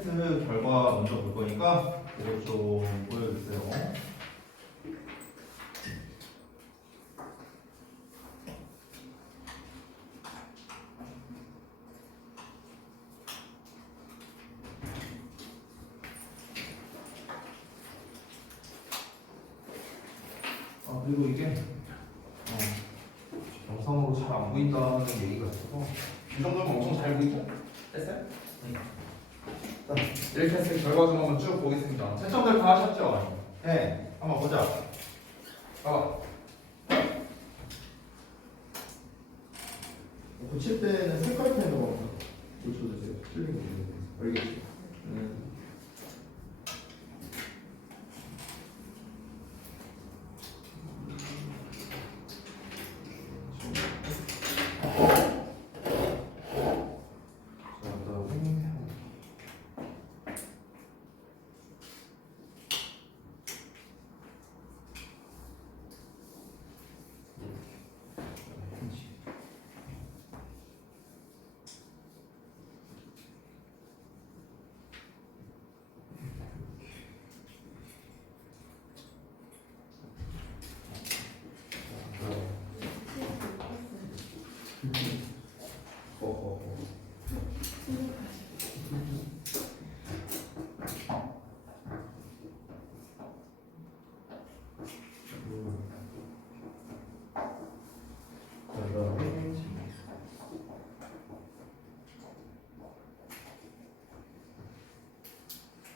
테스트 결과 먼저 볼 거니까 그것 좀 보여주세요. 그리고 이게 영상으로 잘 안 보인다는 얘기가 있어서 이 정도면 엄청 잘 보이죠? 됐어요? 자, 1테스트 결과 좀 한번 쭉 보겠습니다. 채점들 다 하셨죠? 네, 한번 보자. 봐봐. 고칠 때는 색깔 펜으로 고쳐주세요. 틀린 거 알겠지?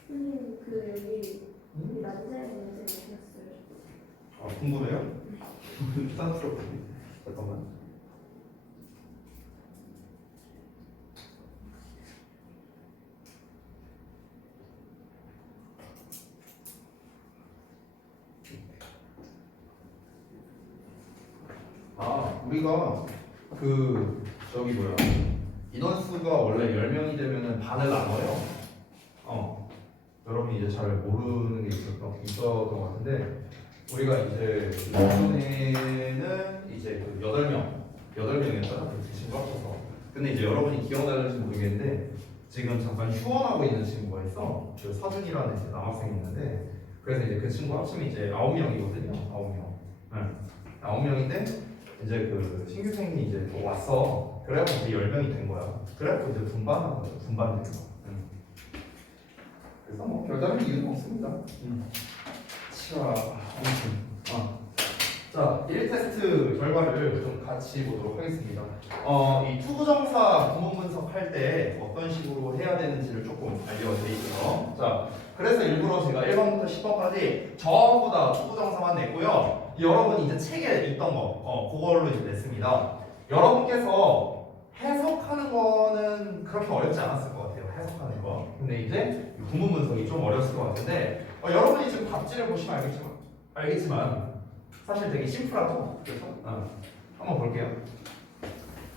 선생님 그 여기 난자의 문제 내셨어요. 궁금해요? 부담스럽군요. 잠깐만. 우리가 저기 뭐야, 인원수가 원래 10명이 되면은 반을 나눠요. 여러분이 이제 잘 모르는 게 있었던 것 같은데, 우리가 이제 예전에는 이제 8명이었잖아. 그 친구 합쳐서. 근데 이제 여러분이 기억나는지 모르겠는데, 지금 잠깐 휴원하고 있는 친구가 있어. 그 서준이라는 이제 남학생이 있는데, 그래서 이제 그 친구 합치면 이제 9명이거든요. 9명. 응. 9명인데, 이제 그 신규생이 이제 또 왔어. 그래갖고 이제 10명이 된 거야. 그래갖고 이제 분반한 거죠. 분반된 거. 그래서 뭐 별다른 이유는 없습니다. 자, 자, 1테스트 결과를 좀 같이 보도록 하겠습니다. 이 투부정사 구문 분석할 때 어떤 식으로 해야 되는지를 조금 알려드릴게요. 자, 그래서 일부러 제가 1번부터 10번까지 전부 다 투부정사만 냈고요. 여러분이 이제 책에 있던 거, 그걸로 이제 냈습니다. 여러분께서 해석하는 거는 그렇게 어렵지 않았을 것 같아요. 해석하는 거. 근데 이제 구문 분석이 좀 어려웠을 것 같은데, 여러분이 지금 답지를 보시면 알겠지만 사실 되게 심플하죠? 그렇죠? 한번 볼게요.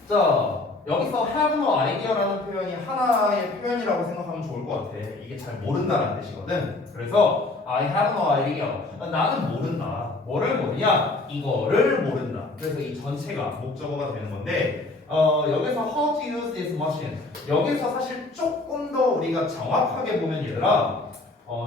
자, 여기서 have no idea라는 표현이 하나의 표현이라고 생각하면 좋을 것 같아. 이게 잘 모른다는 뜻이거든. 그래서 I have no idea. 나는 모른다. 뭐를 모르냐? 이거를 모른다. 그래서 이 전체가 목적어가 되는 건데, 여기서 how to use this machine. 여기서 사실 조금 더 우리가 정확하게 보면 얘들아,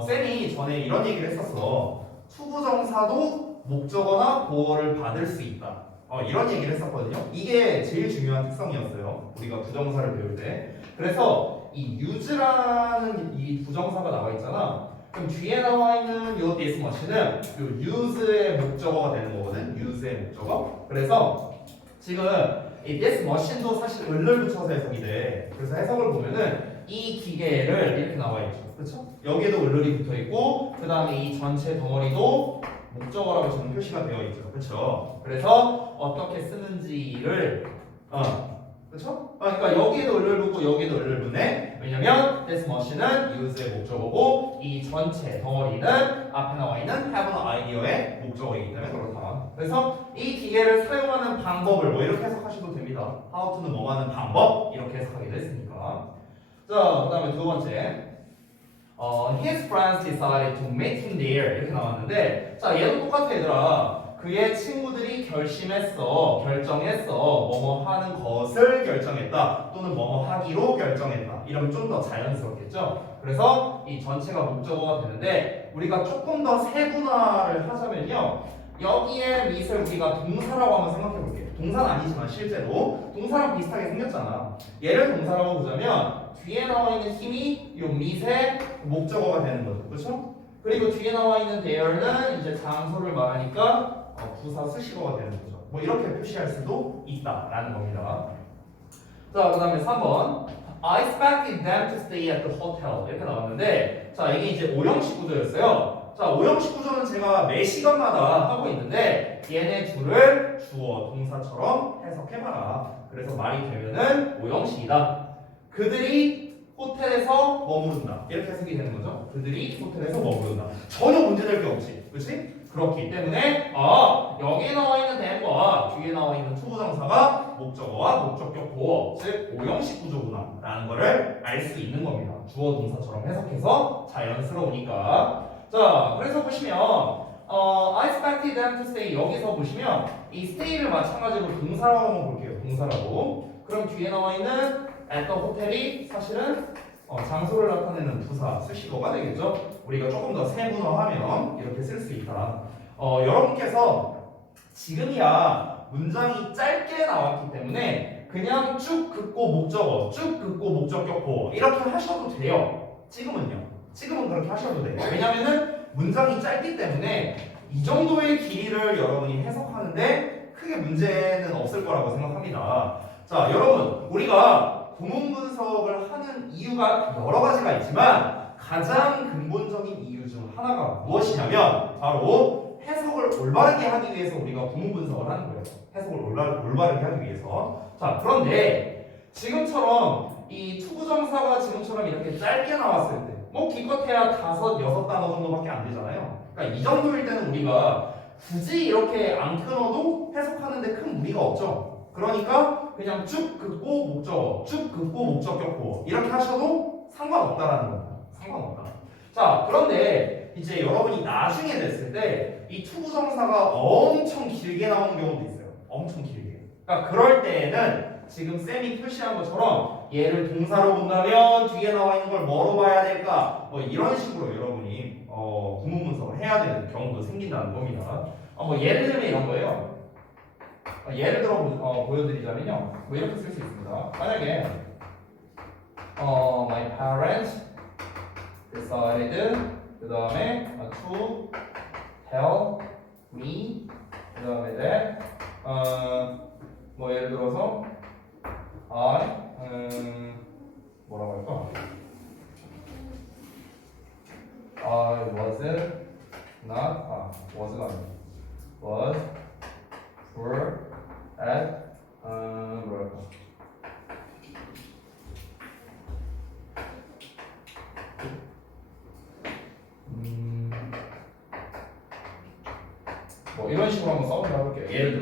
쌤이 전에 이런 얘기를 했었어. 투부정사도 목적어나 보어를 받을 수 있다. 이런 얘기를 했었거든요. 이게 제일 중요한 특성이었어요. 우리가 부정사를 배울 때. 그래서 이 use라는 이 부정사가 나와 있잖아. 그럼 뒤에 나와 있는 요 this machine은 요 use의 목적어가 되는 거거든. use의 목적어. 그래서 지금 이 this machine도 사실 을을 붙여서 해석이 돼. 그래서 해석을 보면은 이 기계를 이렇게 나와 있죠. 그렇죠? 여기에도 을이 붙어 있고, 그 다음에 이 전체 덩어리도 목적어라고 지금 표시가 되어 있죠. 그렇죠? 그래서 어떻게 쓰는지를 그렇죠? 그러니까 여기에도 을을 붙고 여기에도 을을 붙네. 왜냐면 this machine은 use의 목적어고, 이 전체 덩어리는 앞에 나와 있는 have an idea의 목적어이기 때문에 그렇다. 그래서 이 기계를 사용하는 방법을 뭐 이렇게 해석하셔도 됩니다. how to는 뭐 하는 방법, 이렇게 해석하게 됐으니까. 자, 그 다음에 두 번째, his friends decided to meet him there 이렇게 나왔는데, 자, 얘도 똑같아 얘들아. 그의 친구들이 결정했어 뭐뭐 하는 것을 결정했다 또는 뭐뭐 하기로 결정했다. 이러면 좀 더 자연스럽겠죠? 그래서 이 전체가 목적어가 되는데 우리가 조금 더 세분화를 하자면요. 여기에 meet을 우리가 동사라고 한번 생각해 볼게요. 동사는 아니지만 실제로 동사랑 비슷하게 생겼잖아. 얘를 동사라고 보자면 뒤에 나와 있는 힘이 이 meet의 목적어가 되는 거죠. 그렇죠? 그리고 뒤에 나와 있는 there는 이제 장소를 말하니까 부사 수식어가 되는 거죠. 뭐 이렇게 표시할 수도 있다라는 겁니다. 자, 그 다음에 3번. I expected them to stay at the hotel. 이렇게 나왔는데, 자, 이게 이제 오형식 구조였어요. 자, 오형식 구조는 제가 매 시간마다 하고 있는데, 얘네 둘을 주어, 동사처럼 해석해봐라. 그래서 말이 되면은 오형식이다. 그들이 호텔에서 머무른다. 이렇게 해석이 되는 거죠. 그들이 호텔에서 머무른다. 전혀 문제될 게 없지. 그렇지? 그렇기 때문에 여기에 나와 있는 them과 뒤에 나와 있는 투부정사가 목적어와 목적격 보어, 즉 오형식 구조구나 라는 거를 알 수 있는 겁니다. 주어 동사처럼 해석해서 자연스러우니까. 자, 그래서 보시면 I expected them to stay. 여기서 보시면 이 stay를 마찬가지로 동사라고 한번 볼게요. 동사라고. 그럼 뒤에 나와 있는 at the hotel이 사실은 장소를 나타내는 부사, 수식어가 되겠죠. 우리가 조금 더 세분화하면 이렇게 쓸 수 있다. 여러분께서 지금이야 문장이 짧게 나왔기 때문에 그냥 쭉 긋고 목적어, 쭉 긋고 목적격 보어 이렇게 하셔도 돼요. 지금은요. 지금은 그렇게 하셔도 돼요. 왜냐면은 문장이 짧기 때문에 이 정도의 길이를 여러분이 해석하는데 크게 문제는 없을 거라고 생각합니다. 자, 여러분 우리가 구문 분석을 하는 이유가 여러 가지가 있지만 가장 근본적인 이유 중 하나가 무엇이냐면 바로 해석을 올바르게 하기 위해서 우리가 구문 분석을 하는 거예요. 해석을 올바르게 하기 위해서. 자, 그런데 지금처럼 이 투부정사가 지금처럼 이렇게 짧게 나왔을 때 뭐 기껏해야 5, 6단어 정도밖에 안 되잖아요. 그러니까 이 정도일 때는 우리가 굳이 이렇게 안 끊어도 해석하는데 큰 무리가 없죠. 그러니까 그냥 쭉 긋고 목적어, 쭉 긋고 목적격 보어 이렇게 하셔도 상관없다라는 겁니다. 상관없다. 자, 그런데 이제 여러분이 나중에 됐을 때 이 투부정사가 엄청 길게 나오는 경우도 있어요. 엄청 길게. 그러니까 그럴 때에는 지금 쌤이 표시한 것처럼 얘를 동사로 본다면 뒤에 나와 있는 걸 뭐로 봐야 될까? 뭐 이런 식으로 여러분이 구문 분석을 해야 되는 경우도 생긴다는 겁니다. 뭐 예를 들면 이런 거예요. 예를 들어 보여드리자면요. 뭐 이렇게 쓸 수 있습니다. 만약에 my parents decided 그 다음에 to tell me 그 다음에 that 뭐 예를 들어서 I 뭐라고 할까? I wasn't not was가 아니고 was poor at 뭐랄까? 뭐 이런 식으로 한번 써보자 해볼게요. 예를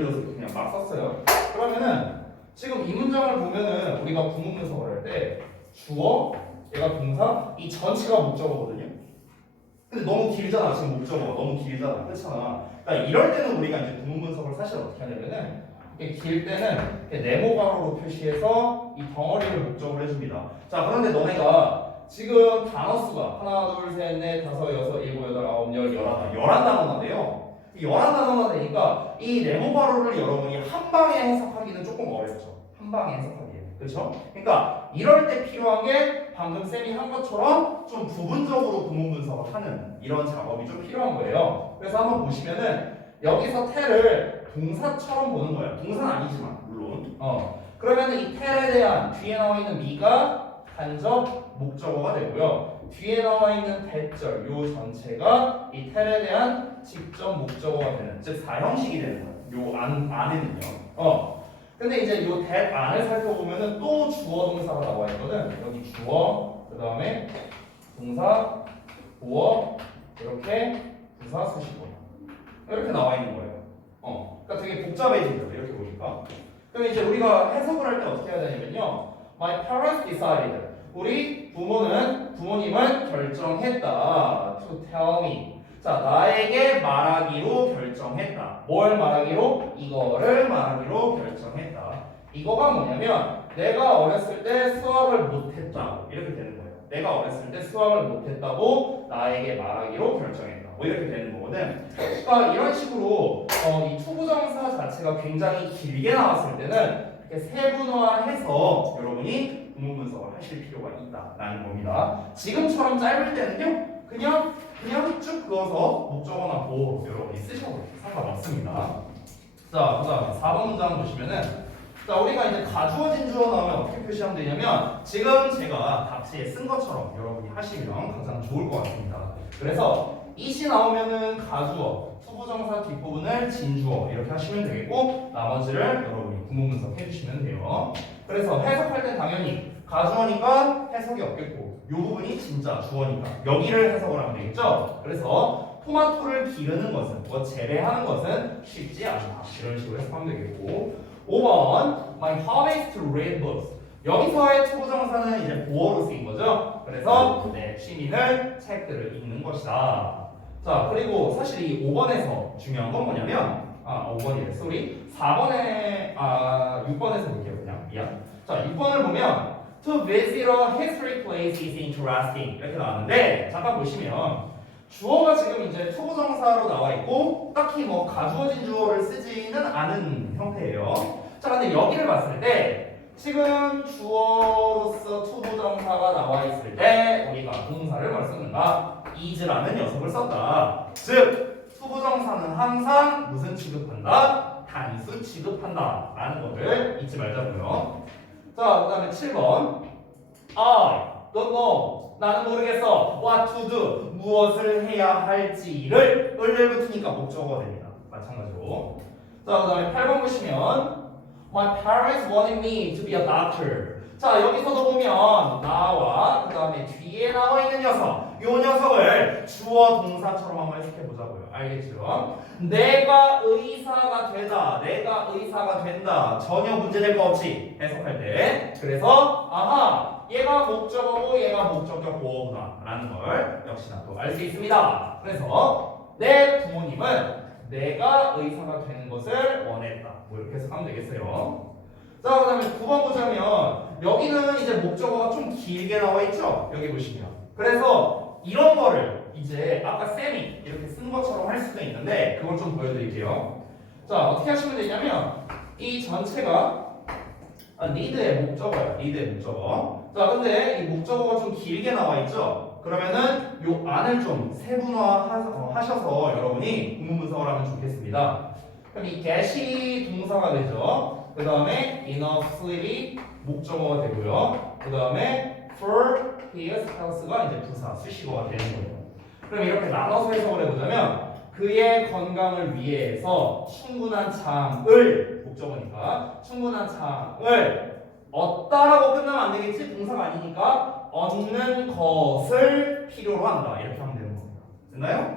들어서 그냥 막 썼어요. 그러면은 지금 이 문장을 보면은 우리가 구문 분석을 할 때 주어, 얘가 동사, 이 전체가 목적어거든요. 근데 너무 길잖아. 지금 목적어가 너무 길잖아. 그렇잖아. 그러니까 이럴 때는 우리가 이제 구문 분석을 사실 어떻게 하냐면은 이렇게 길 때는 이렇게 네모 가로로 표시해서 이 덩어리를 목적으로 해줍니다. 자, 그런데 너네가 지금 단어 수가 하나, 둘, 셋, 넷, 다섯, 여섯, 일곱, 여덟, 아홉, 열, 열한 단어나 돼요. 이 11단어가 되니까 이 네모 가로를 여러분이 한 방에 해석하기는 조금 어렵죠. 한 방에 해석하기에는. 그렇죠? 그러니까 이럴 때 필요한 게 방금 쌤이 한 것처럼 좀 부분적으로 구문 분석을 하는 이런 작업이 좀 필요한 거예요. 그래서 한번 보시면은 여기서 텔을 동사처럼 보는 거예요. 동사는 아니지만 물론. 그러면은 이 텔에 대한 뒤에 나와 있는 미가 간접 목적어가 되고요. 뒤에 나와 있는 대절 요 전체가 이 텔에 대한 직접 목적어가 되는, 즉 사형식이 되는 거예요. 요 안에는요. 근데 이제 요 대 안을 살펴보면은 또 주어 동사가 나와 있거든. 여기 주어, 그 다음에 동사, 보어, 이렇게 부사, 수식어 이렇게 나와 있는 거예요. 그러니까 되게 복잡해진다 이렇게 보니까. 그럼 이제 우리가 해석을 할 때 어떻게 해야 되냐면요. My parents decided. 우리 부모님은 결정했다. To tell me. 자, 나에게 말하기로 결정했다. 뭘 말하기로? 이거를 말하기로 결정했다. 이거가 뭐냐면 내가 어렸을 때 수학을 못했다. 이렇게 되는 거예요. 내가 어렸을 때 수학을 못했다고 나에게 말하기로 결정했다. 뭐 이렇게 되는 거거든. 그러니까 이런 식으로 이 투부정사 자체가 굉장히 길게 나왔을 때는 이렇게 세분화해서 여러분이 구문 분석을 하실 필요가 있다라는 겁니다. 지금처럼 짧을 때는요, 그냥 쭉 그어서 목적어나 보호 여러분이 쓰셔도 상관없습니다. 자, 그다음에 4번 문장 보시면은. 자, 우리가 이제 가주어진 주어 나오면 어떻게 표시하면 되냐면 지금 제가 답지에 쓴 것처럼 여러분이 하시면 가장 좋을 것 같습니다. 그래서 it이 나오면은 가주어, 투부정사 뒷부분을 진주어 이렇게 하시면 되겠고 나머지를 여러분이 구문 분석해 주시면 돼요. 그래서 해석할 땐 당연히 가주어니까 해석이 없겠고 이 부분이 진짜 주어니까 여기를 해석을 하면 되겠죠. 그래서 토마토를 기르는 것은 재배하는 것은 쉽지 않다. 이런 식으로 해석하면 되겠고 5번 My hobby is to read books. 여기서의 투부정사는 이제 보어로 쓰인 거죠. 그래서 내 취미는 책들을 읽는 것이다. 자, 그리고 사실 이 5번에서 중요한 건 뭐냐면 5번이래, 쏘리. 4번에 6번에서 볼게요, 그냥. 미안. 자, 6번을 보면 To visit a history place is interesting 이렇게 나왔는데 잠깐 보시면 주어가 지금 이제 투부정사로 나와 있고 딱히 뭐 가주어진 주어를 쓰지는 않은 형태예요. 자, 근데 여기를 봤을 때 지금 주어로서 투부정사가 나와 있을 때 우리가 동사를 뭘 썼는가? is라는 녀석을 썼다. 즉 투부정사는 항상 무슨 취급한다? 단수 취급한다 라는 것을 잊지 말자고요. 자, 그 다음에 7번 I don't know. 나는 모르겠어. What to do. 무엇을 해야 할지를 을을 붙으니까 목적어가 됩니다. 마찬가지로. 자, 그 다음에 8번 보시면 My parents wanted me to be a doctor. 자, 여기서도 보면 나와 그 다음에 뒤에 나와 있는 녀석 요 녀석을 주어 동사처럼 한번 해석해 보자고요. 알겠죠? 내가 의사가 되다, 내가 의사가 된다 전혀 문제될 거 없이 해석할 때 그래서 아하 얘가 목적어고 얘가 목적격 보어구나 라는 걸 역시나 또 알 수 있습니다. 그래서 내 부모님은 내가 의사가 되는 것을 원했다. 뭐 이렇게 해석하면 되겠어요. 자, 그 다음에 9번 보자면 여기는 이제 목적어가 좀 길게 나와 있죠? 여기 보시면. 그래서 이런 거를 이제 아까 쌤이 이렇게 쓴 것처럼 할 수도 있는데 그걸 좀 보여드릴게요. 자, 어떻게 하시면 되냐면 이 전체가 need의 목적어예요. need의 목적어. 자, 근데 이 목적어가 좀 길게 나와 있죠? 그러면은 요 안을 좀 세분화하셔서 여러분이 구문 분석을 하면 좋겠습니다. 그럼 이 get이 동사가 되죠. 그 다음에 enough sleep이 목적어가 되고요. 그 다음에 for his health가 이제 부사, 수식어가 되는 거예요. 그럼 이렇게 나눠서 해석을 해보자면 그의 건강을 위해서 충분한 창을 목적어니까 충분한 창을 얻다라고 끝나면 안 되겠지? 동사가 아니니까 얻는 것을 필요로 한다. 이렇게 하면 되는 겁니다. 됐나요?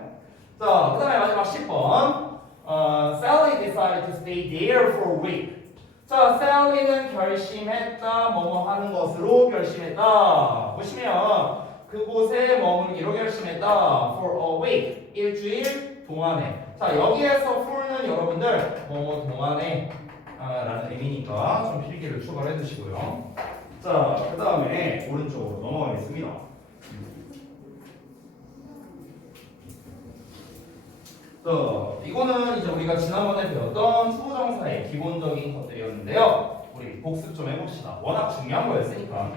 자, 그 다음에 마지막 10번 Sally decided to stay there for a week. 자, Sally는 결심했다. 뭐뭐 하는 것으로 결심했다. 보시면 그곳에 머물기로 결심했다. For a week. 일주일 동안에. 자, 여기에서 for는 여러분들 뭐뭐 동안에 라는 의미니까 좀 필기를 추가를 해주시고요. 자, 그 다음에 오른쪽으로 넘어가겠습니다. 자, 이거는 이제 우리가 지난번에 배웠던 투부정사의 기본적인 것들이었는데요. 우리 복습 좀 해봅시다. 워낙 중요한 거였으니까.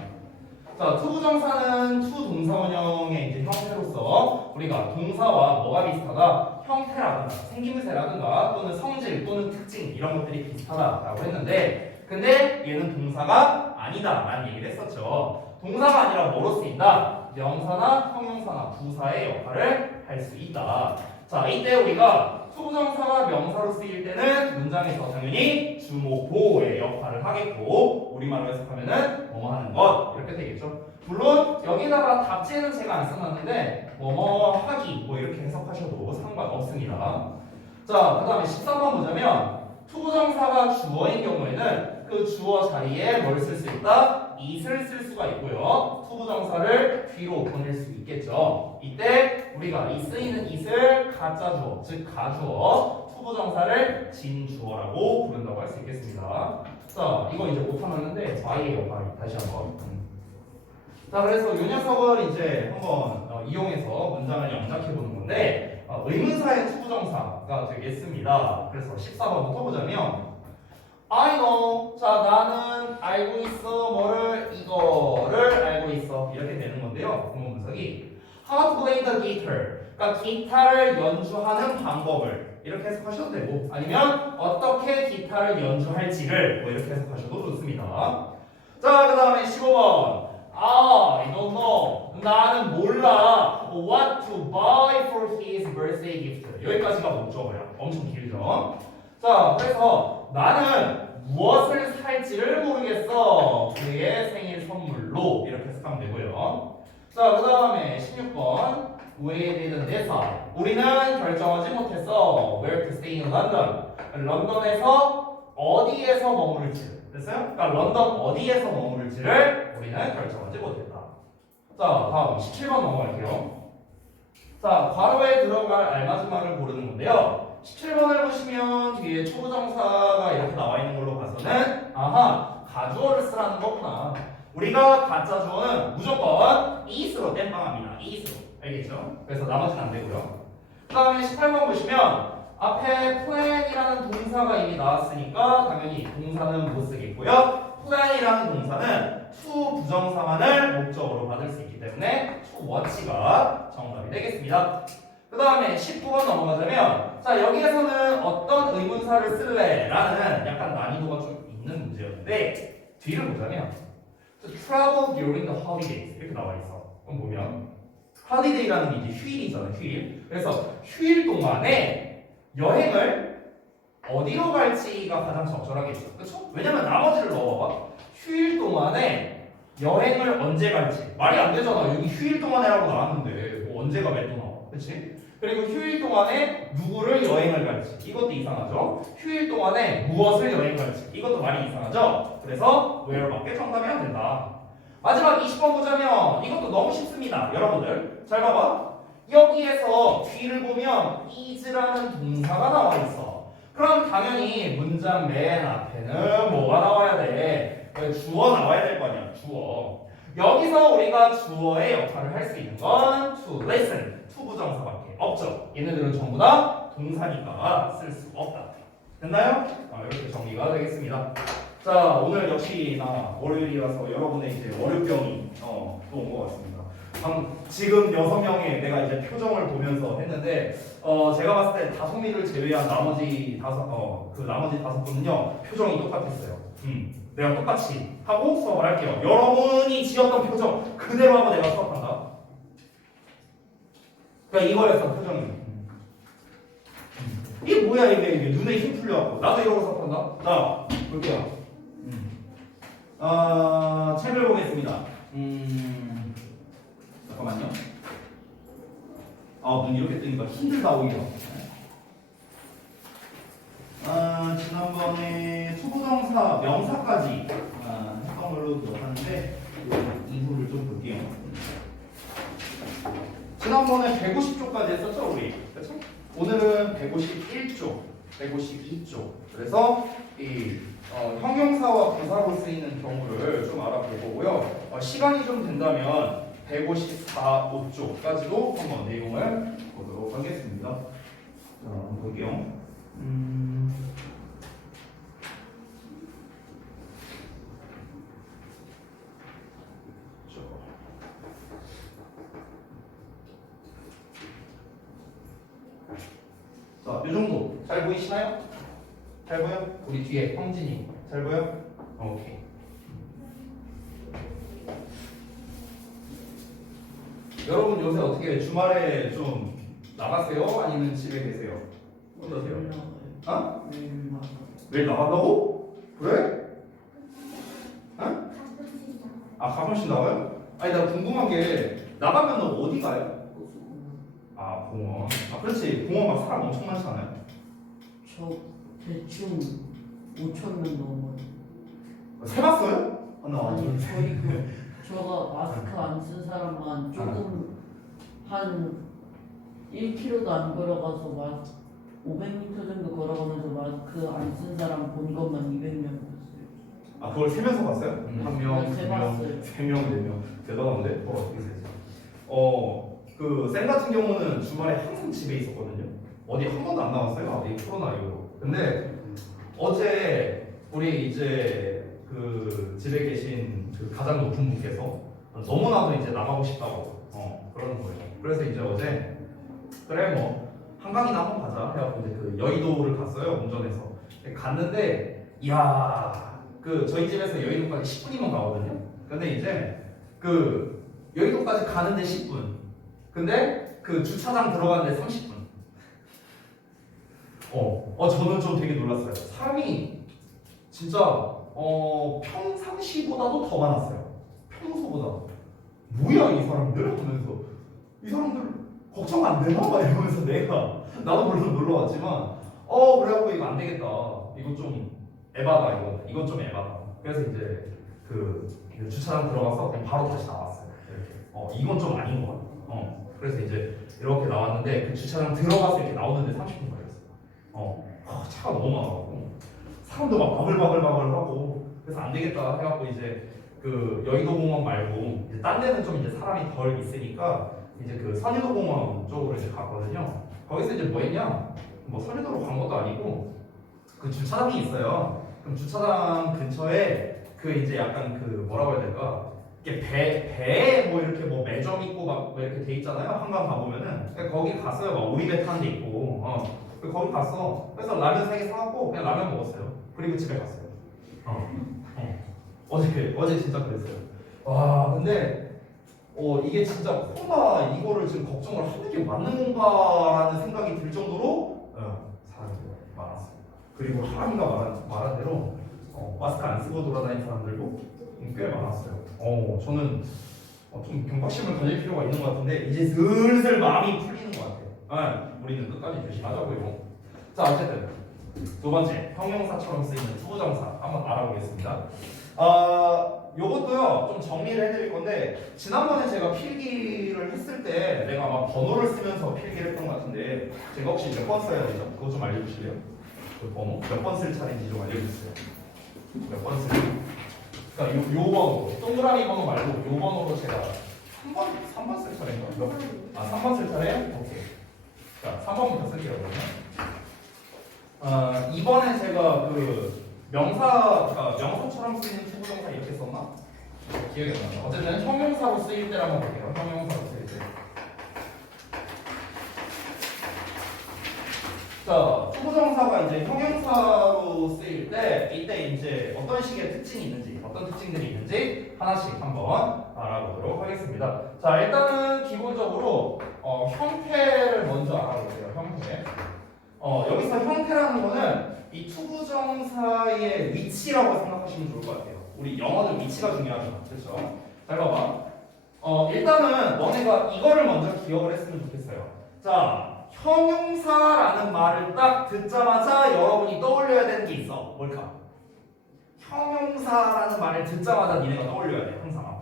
자, 투부정사는 투동사원형의 이제 형태로서 우리가 동사와 뭐가 비슷하다? 형태라든가 생김새라든가 또는 성질 또는 특징 이런 것들이 비슷하다라고 했는데 근데 얘는 동사가 아니다 라는 얘기를 했었죠. 동사가 아니라 뭐로 쓰인다? 명사나 형용사나 부사의 역할을 할 수 있다. 자, 이때 우리가 투부정사가 명사로 쓰일 때는 문장에서 당연히 주목 보호의 역할을 하겠고 우리말로 해석하면은 뭐뭐 하는 것 이렇게 되겠죠. 물론 여기다가 답지에는 제가 안 써놨는데 뭐뭐 하기 뭐 이렇게 해석하셔도 상관없습니다. 자, 그 다음에 13번 보자면 투부정사가 주어인 경우에는 그 주어 자리에 뭘 쓸 수 있다? it을 쓸 수가 있고요. 투부정사를 뒤로 보낼 수 있겠죠. 이때 우리가 이 쓰이는 it을 가짜 주어, 즉 가주어, 투부정사를 진주어라고 부른다고 할 수 있겠습니다. 자, 이거 이제 못하는데 y의 역할 다시 한번. 자, 그래서 이 녀석을 이제 한번 이용해서 문장을 영작해 보는 건데 의문사의 투부정사가 되겠습니다. 그래서 14번부터 보자면 I know. 자, 나는 알고 있어. 뭐를? 이거를 알고 있어. 이렇게 되는 건데요. 구문 분석이 How to play the guitar. 그러니까 기타를 연주하는 방법을 이렇게 해석하셔도 되고 아니면 어떻게 기타를 연주할지를 뭐 이렇게 해석하셔도 좋습니다. 자, 그 다음에 15번. I don't know. 나는 몰라. What to buy for his birthday gift. 여기까지가 목적어야. 엄청 길죠. 자, 그래서 나는 무엇을 살지를 모르겠어. 그의 생일 선물로 이렇게 해석하면 되고요. 자, 그 다음에 16번. We didn't decide. 우리는 결정하지 못했어. Where to stay in London. 런던에서 어디에서 머무를지. 됐어요? 그러니까 런던 어디에서 머무를지를 우리는 결정하지 못했다. 자, 다음 17번 넘어갈게요. 자, 괄호에 들어갈 알맞은말을 고르는 건데요. 17번을 보시면 뒤에 초부정사가 이렇게 나와 있는 걸로 봐서는 아하, 가주어를 쓰라는 거구나. 우리가 가짜 주어는 무조건 is로 땜빵합니다. is로. 알겠죠? 그래서 나머지는 안 되고요. 그 다음에 18번 보시면 앞에 plan이라는 동사가 이미 나왔으니까 당연히 동사는 못 쓰겠고요. plan이라는 동사는 to 부정사만을 목적으로 받을 수 있기 때문에 to watch가 정답이 되겠습니다. 그 다음에 19번 넘어가자면 자, 여기에서는 어떤 의문사를 쓸래? 라는 약간 난이도가 좀 있는 문제였는데 뒤를 보자면 to travel during the holidays 이렇게 나와 있어. 그럼 보면 holiday라는 게 이제 휴일이잖아요. 휴일. 그래서 휴일 동안에 여행을 어디로 갈지가 가장 적절하겠죠. 그렇죠? 왜냐면 나머지를 넣어봐. 휴일 동안에 여행을 언제 갈지 말이 안 되잖아. 여기 휴일 동안에라고 나왔는데 뭐 언제가 몇 도 나와. 그렇지? 그리고 휴일 동안에 누구를 여행을 갈지 이것도 이상하죠. 휴일 동안에 무엇을 여행 갈지 이것도 말이 이상하죠. 그래서 where밖에 정답이 안 된다. 마지막 20번 보자면 이것도 너무 쉽습니다. 여러분들 잘 봐봐. 여기에서 뒤를 보면 is라는 동사가 나와 있어. 그럼 당연히 문장 맨 앞에는 뭐가 나와야 돼? 주어 나와야 될 거 아니야. 주어. 여기서 우리가 주어의 역할을 할 수 있는 건 to listen, to 부정사밖에 없죠. 얘네들은 전부 다 동사니까 쓸 수 없다. 됐나요? 이렇게 정리가 되겠습니다. 자, 오늘 역시나 월요일이라서 여러분의 이제 월요병이 또 온 것 같습니다. 지금 6명의 내가 이제 표정을 보면서 했는데 제가 봤을 때 5미를 제외한 나머지 나머지 5분은요 표정이 똑같았어요. 내가 똑같이 하고 수업을 할게요. 여러분이 지었던 표정 그대로 하고 내가 수업한다. 그러니까 이거였어 표정이. 이게 뭐야 이게 눈에 힘 풀려갖고 나도 이러고 수업한다. 자 볼게요. 책을 보겠습니다. 잠깐만요. 눈 이렇게 뜨니까 힘들다 오히려. 지난번에 초부정사 명사까지 했던 걸로 기억하는데 이후를 좀 볼게요. 지난번에 150쪽까지 했었죠 우리. 그렇죠? 오늘은 151쪽, 152쪽. 그래서 이 형용사와 부사로 쓰이는 경우를 좀 알아볼 거고요. 시간이 좀 된다면 154, 5쪽까지도 한번 내용을 보도록 하겠습니다. 자, 한번 볼게요. 자, 이 정도 잘 보이시나요? 잘 보여? 우리 뒤에 황진이 잘 보여? 오케이. 여러분 요새 어떻게 주말에 좀 나가세요? 아니면 집에 계세요? 어떠세요? 어? 매일 나간다고? 그래? 어? 가끔씩 나가요? 아니 나 궁금한 게 나가면 어디 가요? 공원. 그렇지. 공원 막 사람 엄청 많지 않아요? 저 대충 5,000명 넘어요. 세봤어요? 아니 저희 저가 마스크 안 쓴 사람만 조금 한 1km도 안 걸어가서 500m 정도 걸어가면서 마스크 안 쓴 사람 본 것만 200명 됐어요. 아 그걸 세면서 봤어요? 한 명, 두 세 명, 봤어요. 세 명, 네 명. 대단한데? 어떻게 세지? 그 쌤 같은 경우는 주말에 항상 집에 있었거든요. 어디 한 번도 안 나왔어요. 이 코로나 이후로. 근데 어제 우리 이제 그 집에 계신 그 가장 높은 분께서 너무나도 이제 나가고 싶다고 그러는 거예요. 그래서 이제 어제 그래 뭐 한강이나 한번 가자 해갖고 이제 그 여의도를 갔어요. 운전해서 갔는데 이야 그 저희 집에서 여의도까지 10분이면 가거든요. 근데 이제 그 여의도까지 가는데 10분. 근데 그 주차장 들어가는데 30분. 저는 좀 되게 놀랐어요. 사람이 진짜 평상시보다도 더 많았어요. 평소보다. 뭐야 이 사람들 하면서 이 사람들 걱정 안 되나 봐 이러면서 내가 나도 물론 놀러 왔지만 그래갖고 이거 안 되겠다. 이거 좀 에바다 이건 좀 에바다. 그래서 이제 그 주차장 들어가서 그냥 바로 다시 나왔어요. 이렇게 이건 좀 아닌 것 같아. 그래서 이제 이렇게 나왔는데 그 주차장 들어가서 이렇게 나오는데 30분 걸렸어요. 차가 너무 많아가지고 사람도 막 바글바글바글하고 그래서 안 되겠다 해갖고 이제 그 여의도 공원 말고 이제 딴 데는 좀 이제 사람이 덜 있으니까 이제 그 선유도 공원 쪽으로 이제 갔거든요. 거기서 이제 뭐 했냐? 뭐 선유도로 간 것도 아니고 그 주차장이 있어요. 그럼 주차장 근처에 그 이제 약간 그 뭐라고 해야 될까? 이게 배에 뭐 이렇게 뭐 매점 있고 막 이렇게 돼 있잖아요. 한강 가보면은 거기 갔어요. 막 오리배 타는 데 있고 거기 갔어. 그래서 라면 3개 사갖고 그냥 라면 먹었어요. 그리고 집에 갔어요. 어제 진짜 그랬어요. 와 근데 이게 진짜 코로나 이거를 지금 걱정을 하는 게 맞는 건가라는 생각이 들 정도로 사람들이 많았어요. 그리고 하람이가 말한 대로 마스크 안 쓰고 돌아다니는 사람들도 꽤 많았어요. 저는 좀 경각심을 가질 필요가 있는 것 같은데 이제 슬슬 마음이 풀리는 것 같아요. 우리는 끝까지 조심하자고요. 자 어쨌든 두 번째 형용사처럼 쓰이는 투부정사 한번 알아보겠습니다. 요것도요 좀 정리를 해드릴 건데 지난번에 제가 필기를 했을 때 내가 막 번호를 쓰면서 필기를 했던 것 같은데 제가 혹시 몇 번 써야 되죠? 그거 좀 알려주실래요? 그 번호 몇 번 쓸 차례인지 좀 알려주세요. 몇 번 쓸? 그러니까 요 번호 동그라미 번호 말고 요 번호로 제가 3번 쓸 차례인가? 3번 쓸 차례요? 오케이. 자 3번부터 쓸게요 그러면. 이번에 제가 그 명사처럼 쓰이는 투부정사 이렇게 썼나? 기억이 안 나요. 어쨌든 형용사로 쓰일 때를 한번 볼게요. 형용사로 쓰일 때. 자, 투부정사가 이제 형용사로 쓰일 때 이때 이제 어떤 식의 특징이 있는지, 어떤 특징들이 있는지 하나씩 한번 알아보도록 하겠습니다. 자, 일단은 기본적으로 형태를 먼저 알아보세요. 형태. 여기서 형태라는 거는 이 투부정사의 위치라고 생각하시면 좋을 것 같아요. 우리 영어는 위치가 중요하죠. 그렇죠? 잘 봐봐. 일단은 너네가 이거를 먼저 기억을 했으면 좋겠어요. 자, 형용사라는 말을 딱 듣자마자 여러분이 떠올려야 되는 게 있어. 뭘까? 형용사라는 말을 듣자마자 니네가 떠올려야 돼. 항상.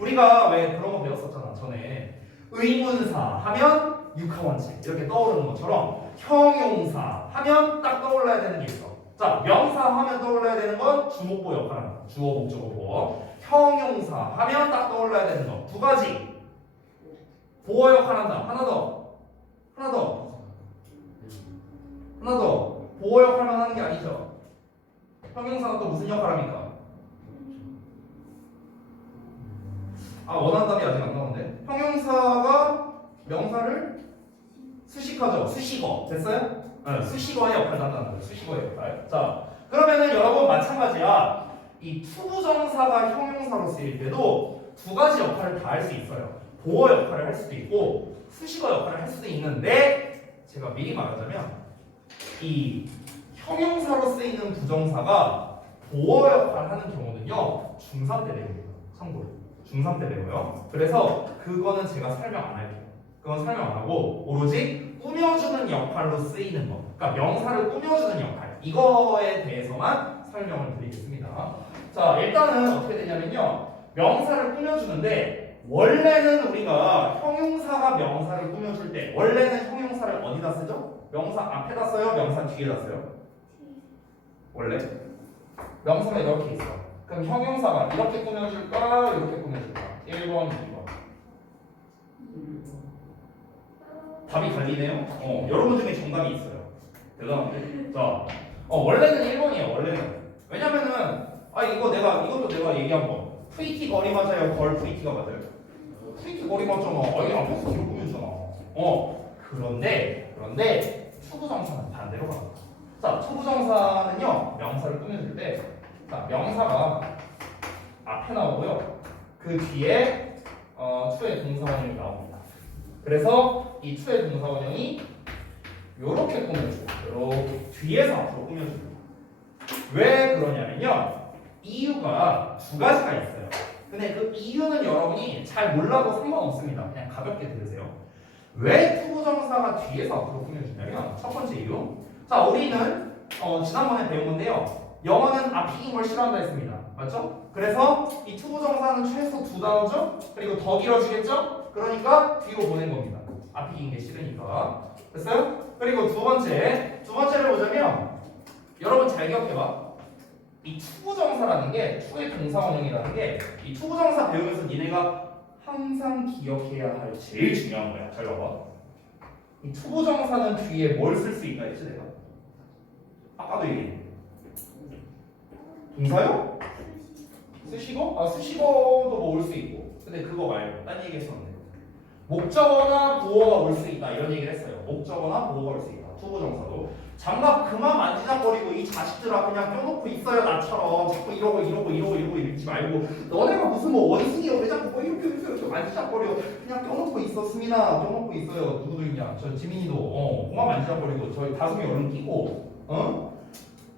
우리가 왜 그런 거 배웠었잖아. 전에 의문사 하면 육하원칙 이렇게 떠오르는 것처럼 형용사 하면 딱 떠올라야 되는 게 있어. 자, 명사 하면 떠올라야 되는 건 주목보 역할하는 거. 주어, 목적어, 보어. 형용사 하면 딱 떠올라야 되는 거. 두 가지. 보어 역할한다. 하나 더. 보어 역할만 하는 게 아니죠. 형용사가 또 무슨 역할합니까? 원하는 답이 아직 안 나오는데. 형용사가 명사를 수식하죠. 수식어. 됐어요? 수식어의 역할을 한다는 거예요. 수식어의 역할. 자, 그러면은 여러분 마찬가지야. 이 투부정사가 형용사로 쓰일 때도 두 가지 역할을 다 할 수 있어요. 보어 역할을 할 수도 있고 수식어 역할을 할 수도 있는데 제가 미리 말하자면 이 형용사로 쓰이는 부정사가 보어 역할을 하는 경우는요. 중3 때 배웁니다. 참고로. 중3 때 배워요. 그래서 그거는 제가 설명 안 할게요. 그건 설명 안 하고 오로지 꾸며주는 역할로 쓰이는 거. 그러니까 명사를 꾸며주는 역할. 이거에 대해서만 설명을 드리겠습니다. 자, 일단은 어떻게 되냐면요. 명사를 꾸며주는데 원래는 우리가 형용사가 명사를 꾸며줄 때 원래는 형용사를 어디다 쓰죠? 명사 앞에다 써요? 명사 뒤에다 써요? 원래? 명사가 이렇게 있어. 그럼 형용사가 이렇게 꾸며줄까? 이렇게 꾸며줄까? 1번, 2번. 답이 갈리네요? 여러분 중에 정답이 있어요. 대단한데? 자, 원래는 1번이에요, 원래는. 왜냐면은, 이것도 내가 얘기한 거. 프리티 거리 맞아요, 걸 프리티가 맞아요? 프리티 거리 맞잖아. 이게 앞에서 뒤로 꾸며주잖아. 그런데, 투부정사는 반대로 갑니다. 자, 투부정사는요, 명사를 꾸며줄 때, 자, 명사가 앞에 나오고요. 그 뒤에, 투의 동사원형이 나옵니다. 그래서 이 투의 동사원형이 요렇게 꾸며주고, 요렇게 뒤에서 앞으로 꾸며줍니다. 왜 그러냐면요, 이유가 두 가지가 있어요. 근데 그 이유는 여러분이 잘 몰라도 상관없습니다. 그냥 가볍게 들으세요. 왜 투부정사가 뒤에서 앞으로 꾸며주냐면 첫 번째 이유. 자, 우리는 지난번에 배운 건데요. 영어는 앞이 긴 걸 싫어한다 했습니다. 맞죠? 그래서 이 투부정사는 최소 2단어죠? 그리고 더 길어지겠죠? 그러니까 뒤로 보낸 겁니다. 앞이 긴 게 싫으니까. 됐어요? 그리고 두 번째를 보자면 여러분 잘 기억해봐. 이 투부정사라는 게 투의 동사원형이라는 게 이 투부정사 배우면서 니네가 항상 기억해야 할 제일 중요한 거야. 잘 봐봐. 이 투부정사는 뒤에 뭘 쓸 수 있다 했지 내가? 아까도 얘기했는데 동사요? 쓰시고? 쓰시고도 뭐 올 수 있고. 근데 그거 말고 딴 얘기 했었는데 목적어나 보어가 올 수 있다 이런 얘기를 했어요. 목적어나 보어가 올 수 있다. 투부정사도. 장갑 그만 만지작거리고 이 자식들아 그냥 껴놓고 있어요 나처럼. 자꾸 이러고 읽지 말고 너네가 무슨 뭐 원숭이요 왜 자꾸 뭐 이렇게 만지작거려. 그냥 껴놓고 있었습니다. 껴놓고 있어요. 누구도 있냐? 저 지민이도 그만 만지작거리고 저희 다솜이 얼른 끼고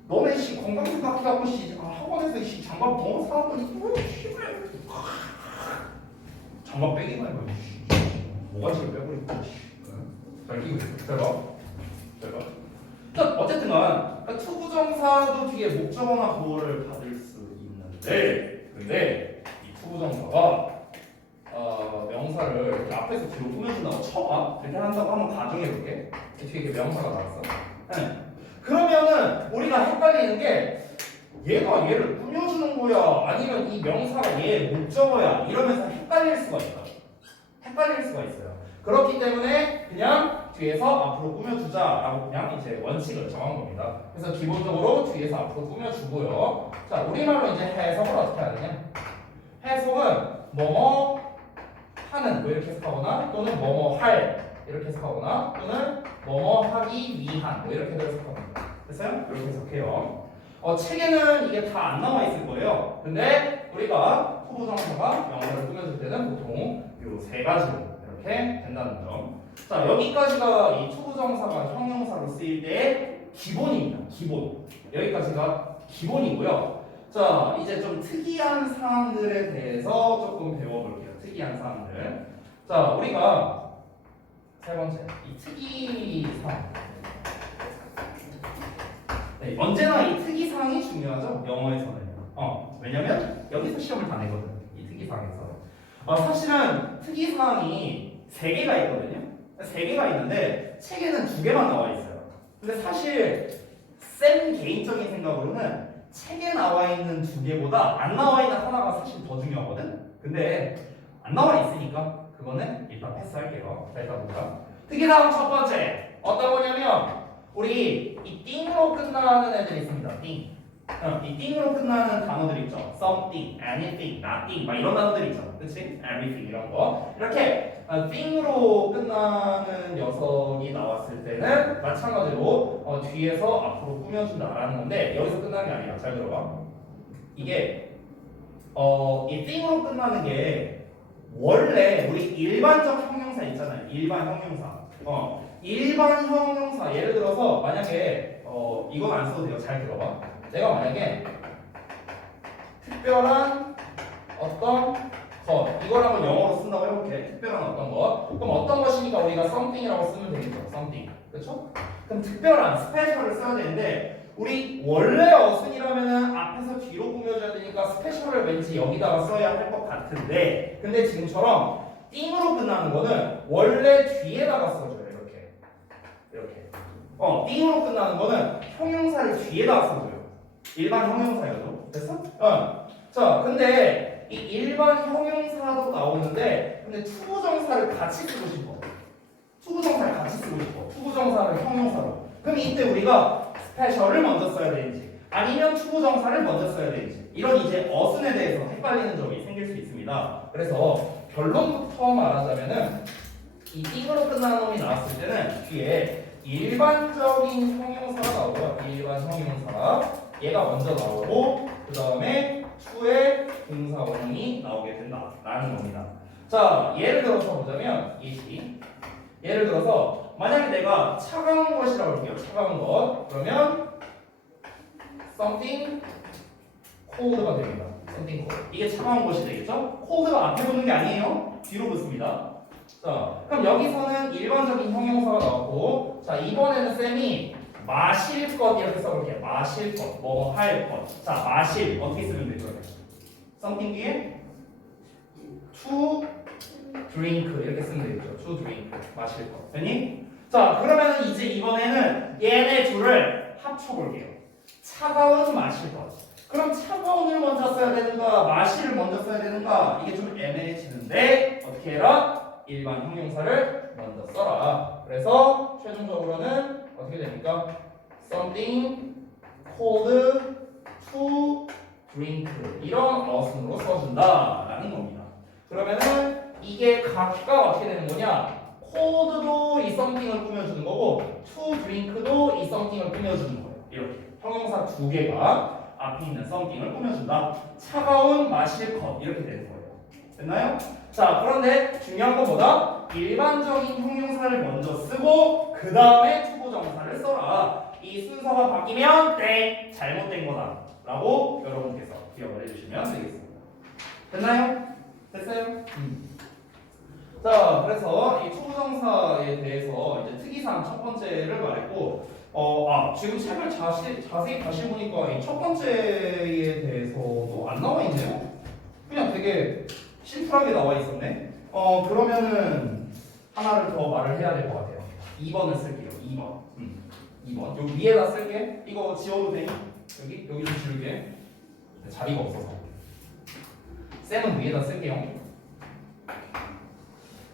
너네 씨 건강 생각해갖고 씨 학원에서 씨 장갑 너무 사왔더니 씨발 장갑 빼기만 해봐. 모가지를 빼버리고 잘 끼고 있어. 잘 봐. 어쨌든간 투부정사도 뒤에 목적어나 보어를 받을 수 있는데 근데 이 투부정사가 명사를 이렇게 앞에서 뒤로 꾸며준다고 쳐봐. 이렇게 한다고 한번 가정해볼게. 뒤에 이렇게 명사가 나왔어. 네. 그러면은 우리가 헷갈리는 게 얘가 얘를 꾸며주는 거야 아니면 이 명사가 얘의 목적어야 이러면서 헷갈릴 수가 있어요. 그렇기 때문에 그냥 뒤에서 앞으로 꾸며주자라고 그냥 이제 원칙을 정한 겁니다. 그래서 기본적으로 뒤에서 앞으로 꾸며주고요. 자, 우리말로 이제 해석을 어떻게 하느냐? 해석은 뭐뭐 하는 뭐 이렇게 해석하거나 또는 뭐뭐 할 이렇게 해석하거나 또는 뭐뭐 하기 위한 뭐 이렇게 해석합니다. 됐어요? 이렇게 해석해요. 책에는 이게 다 안 나와 있을 거예요. 근데 우리가 투부정사가 명사를 꾸며줄 때는 보통 요 세 가지로 이렇게 된다는 점. 자, 여기까지가 이 투부정사가 형용사로 쓰일 때의 기본입니다. 기본. 여기까지가 기본이고요. 자, 이제 좀 특이한 사항들에 대해서 조금 배워볼게요. 특이한 사항들. 자, 우리가 세 번째, 이 특이사항. 네, 언제나 이 특이사항이 중요하죠. 영어에서는. 왜냐면 여기서 시험을 다 내거든. 이 특이사항에서. 사실은 특이사항이 3개가 있거든요. 3개가 있는데 책에는 2개만 나와 있어요. 근데 사실 쌤 개인적인 생각으로는 책에 나와 있는 2개보다 안 나와 있는 하나가 사실 더 중요하거든. 근데 안 나와 있으니까 그거는 일단 패스할게요. 자, 일단 보자. 특이사항 첫 번째 어떤 거냐면 우리 이 띵으로 끝나는 애들이 있습니다. 띵. 이 띵으로 끝나는 단어들 있죠. something, anything, nothing 막 이런 단어들 있죠. 그치? everything 이런 거. 이렇게 띵으로 끝나는 녀석이 나왔을 때는 마찬가지로 뒤에서 앞으로 꾸며준다라는 건데 여기서 끝나는 게 아니라 잘 들어봐. 이게 이 띵으로 끝나는 게 원래 우리 일반적 형용사 있잖아요. 일반 형용사. 일반 형용사 예를 들어서 만약에 이건 안 써도 돼요. 잘 들어봐. 내가 만약에 특별한 어떤 것 이거랑은 영어로 쓴다고 해볼게. 특별한 어떤 것. 그럼 어떤 것이니까 우리가 something이라고 쓰면 되겠죠. something. 그렇죠? 그럼 특별한 스페셜을 써야 되는데 우리 원래 어순이라면은 앞에서 뒤로 꾸며줘야 되니까 스페셜을 왠지 여기다가 써야 할 것 같은데 근데 지금처럼 띵으로 끝나는 거는 원래 뒤에다가 써줘요. 이렇게 띵으로 끝나는 거는 형용사를 뒤에다가 써줘요. 일반 형용사여도 됐어? 자, 근데 이 일반 형용사도 나오는데 근데 투부정사를 같이 쓰고 싶어. 투부정사를 같이 쓰고 싶어. 투부정사를 형용사로. 그럼 이때 우리가 스페셜을 먼저 써야 되는지 아니면 투부정사를 먼저 써야 되는지 이런 이제 어순에 대해서 헷갈리는 점이 생길 수 있습니다. 그래서 결론부터 말하자면은 이 띵으로 끝나는 놈이 나왔을 때는 뒤에 일반적인 형용사가 나오고요. 일반 형용사 얘가 먼저 나오고 그 다음에 to의 동사원이 나오게 된다라는 겁니다. 자, 예를 들어서 보자면 예를 들어서 만약에 내가 차가운 것이라고 할게요. 차가운 것 그러면 something cold가 됩니다. something cold 이게 차가운 것이 되겠죠? cold가 앞에 붙는 게 아니에요. 뒤로 붙습니다. 자, 그럼 여기서는 일반적인 형용사가 나왔고 자 이번에는 쌤이 마실 것 이렇게 써볼게요. 마실 것, 뭐 할 것. 자, 마실 어떻게 쓰면 되죠? something 뒤에 to drink 이렇게 쓰면 되겠죠. to drink 마실 것. 됐니? 자, 그러면 이제 이번에는 얘네 둘을 합쳐볼게요. 차가운 마실 것. 그럼 차가운을 먼저 써야 되는가, 마실을 먼저 써야 되는가 이게 좀 애매해지는데 어떻게 해라? 일반 형용사를 먼저 써라. 그래서 최종적으로는 어떻게 됩니까? Something cold to drink 이런 어순으로 써준다라는 겁니다. 그러면은 이게 각각 어떻게 되는 거냐? cold도 이 something을 꾸며주는 거고 to drink도 이 something을 꾸며주는 거예요. 이렇게 형용사 두 개가 앞에 있는 something을 꾸며준다. 차가운 마실 것 이렇게 되는 거예요. 됐나요? 자, 그런데 중요한 건 뭐다? 일반적인 형용사를 먼저 쓰고 그 다음에 투부정사를 써라. 이 순서가 바뀌면 땡! 잘못된 거다 라고 여러분께서 기억을 해주시면 되겠습니다. 됐나요? 됐어요? 자, 그래서 이 투부정사에 대해서 이제 특이사항 첫 번째를 말했고 지금 책을 자세히 다시 보니까 이 첫 번째에 대해서도 안 나와 있네요. 그냥 되게 심플하게 나와 있었네. 그러면은 하나를 더 말을 해야 될 것 같아요. 2번을 쓸게요. 2번. 2번. 여기 위에다 쓸게. 이거 지워도 되니? 여기 좀 지울게. 자리가 없어서. 쌤은 위에다 쓸게요.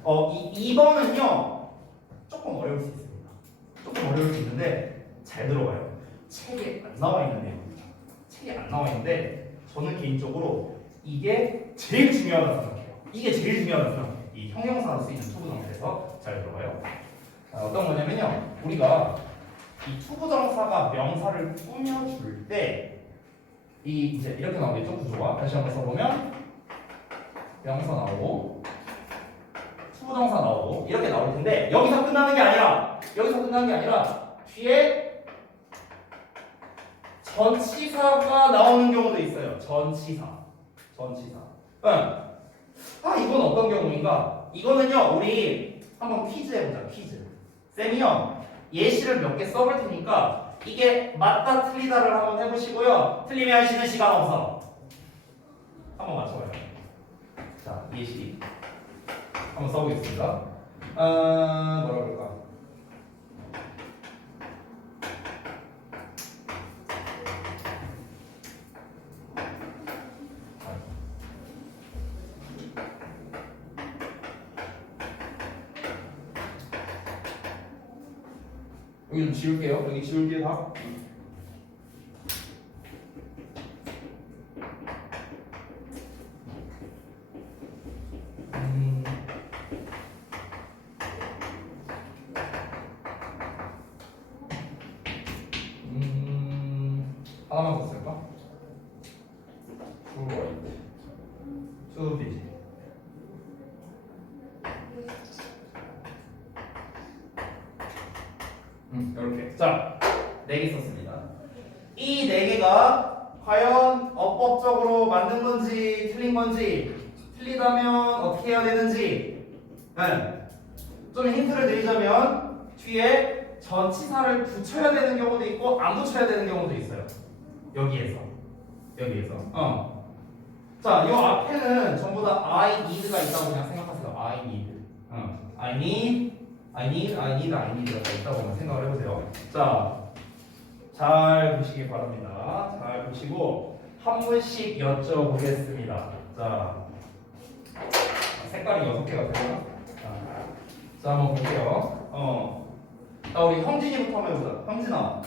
2번은요 조금 어려울 수 있습니다. 조금 어려울 수 있는데 잘 들어봐요. 책에 안 나와 있는 내용입니다. 책에 안 나와 있는데 저는 개인적으로 이게 제일 중요하다고 생각해요. 이게 제일 중요하다고 생각해요. 이 형용사로 쓰이는 투부정사에서 잘 들어봐요. 어떤 거냐면요. 우리가 이 투부정사가 명사를 꾸며줄 때 이 이제 이렇게 나오겠죠 구조가. 다시 한번 써보면 명사 나오고 투부정사 나오고 이렇게 나올 텐데 여기서 끝나는 게 아니라 뒤에 전치사가 나오는 경우도 있어요. 전치사. 이건 어떤 경우인가? 이거는요, 우리 한번 퀴즈 해보자. 퀴즈. 쌤이요, 예시를 몇 개 써볼 테니까 이게 맞다 틀리다를 한번 해보시고요. 틀리면 쉬는 시간 없어. 한번 맞춰봐요. 자, 예시 한번 써보겠습니다. 뭐라 그럴까? 여기 좀 지울게요. 여기 지울게요 다. 하나만 더 쓸까? to write, to visit. 이렇게. 자, 4개 썼습니다. 이 4개가 과연 어법적으로 맞는 건지 틀린 건지, 틀리다면 어떻게 해야 되는지, 좀 힌트를 드리자면 뒤에 전치사를 붙여야 되는 경우도 있고 안 붙여야 되는 경우도 있어요. 여기에서. 자, 이 앞에는 전부 다 I need가 있다고 그냥 생각하세요. I need. I need가 있다고 생각을 해보세요. 자, 잘 보시기 바랍니다. 잘 보시고 한 분씩 여쭤보겠습니다. 자, 색깔이 6개가 되나? 자, 한번 볼게요. 자, 우리 형진이부터 한번 해보자. 형진아,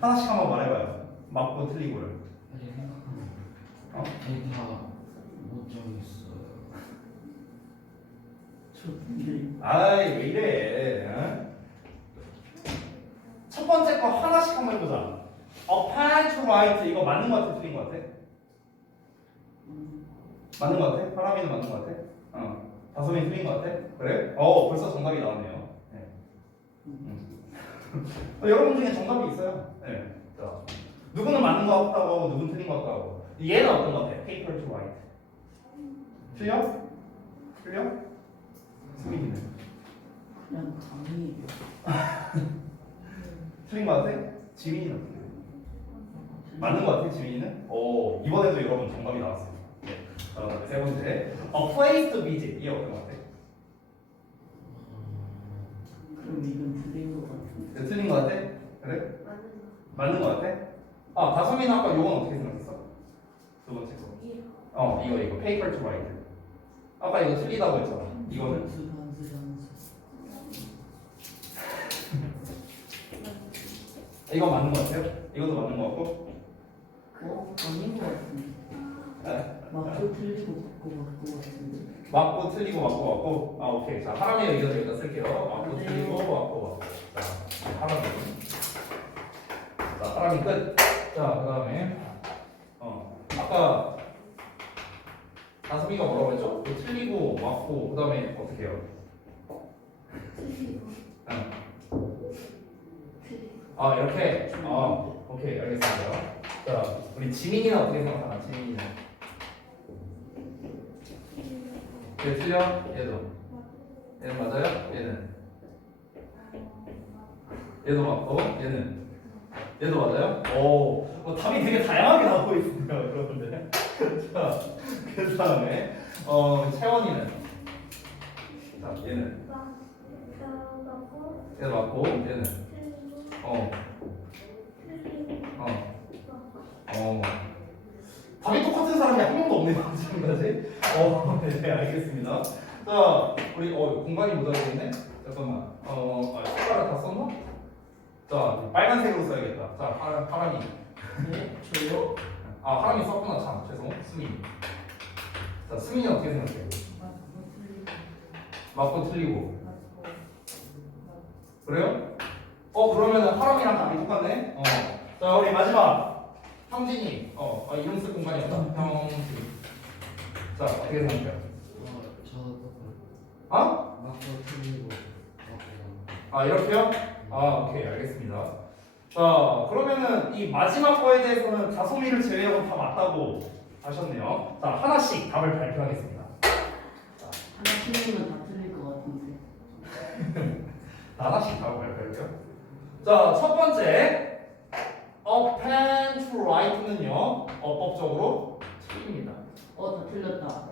하나씩 한번 말해봐요. 맞고 틀리고를. 어? 다못 정했어요. 저 근데 아이, 왜 이래? 응? 첫 번째 거 하나씩 한번 해보자. Append to right 이거 맞는 거 같아? 틀린 거 같아? 맞는 거 같아? 파라미는 맞는 거 같아? 다솜이 틀린 거 같아? 그래? 벌써 정답이 나왔네요. 네. 여러분 중에 정답이 있어요. 네. 자, 누구는 맞는 거 같다고 하고 누구는 틀린 거 같다고 하고. 얘는 어떤 거 같아? Paper to write. 틀려? 틀려? 수빈이는? 그냥 감이 틀린 거 같아? 지민이는 어떻게 돼? 맞는 거 같아? 지민이는? 이번에도 여러분 정답이 나왔어요. 네. 자, 그다음에 세 번째, A place to visit. 이게 어떤 거 같아? 그럼 이건 틀린 것 같은데. 네, 틀린 거 같아? 그래? 맞는 맞는 거 같아? 다솜이는 아까 요건 어떻게 생각했어? 두 번째 거. 이거 paper to write. 아까 이거 틀리다고 했잖아. 이거는 단수. 이거 맞는 거 같아요? 이것도 맞는 거 같고. 아닌 것 같은데. 맞고 틀리고 맞고 같은데. 맞고 틀리고 맞고. 오케이. 자, 하람이 의견을 여기다 쓸게요. 맞고 네. 틀리고 맞고. 자, 하람이. 자, 하람이 끝. 자, 그다음에 아까 다솜이가 뭐라고 했죠? 그 틀리고 맞고 그다음에 어떻게 해요? 틀리고 응. 틀리고 이렇게. 오케이, 알겠습니다. 자, 우리 지민이는 어떻게 생각하나? 지민이는. 얘 틀려? 얘는 맞아요? 얘도 맞고 얘도 맞아요? 답이 되게 다양하게 나오고 있습니다, 여러분들. 자, 그 다음에 채원이는. 자, 얘는 맞고 얘도 맞고 얘는 틀리고 틀리고 답이 똑같은 사람이 한 명도 없네요, 지금까지. 네, 알겠습니다. 자, 우리 공간이 모자라겠네. 잠깐만. 색깔을 다 썼나? 자, 빨간색으로 써야겠다. 자, 하람이. 네? 저요? 하람이 썼구나. 참, 죄송. 수민. 자, 수민이 어떻게 생각해? 맞고 틀리고. 그래요? 그러면은 하람이랑 답이 똑같네. 자, 우리 마지막. 형진이. 이름 쓸 공간이 없다. 형진. 자, 어떻게 생각해요? 저도 어? 맞고 틀리고 맞고. 이렇게요? 오케이, 알겠습니다. 자, 그러면은 이 마지막 거에 대해서는 다솜이를 제외하고 다 맞다고 하셨네요. 자, 하나씩 답을 발표하겠습니다. 하나 틀리면 다 틀릴 것 같은데. 하나씩 답을 발표할게요. 자, 첫 번째. Append to right는요, 어법적으로 틀립니다. 다 틀렸다.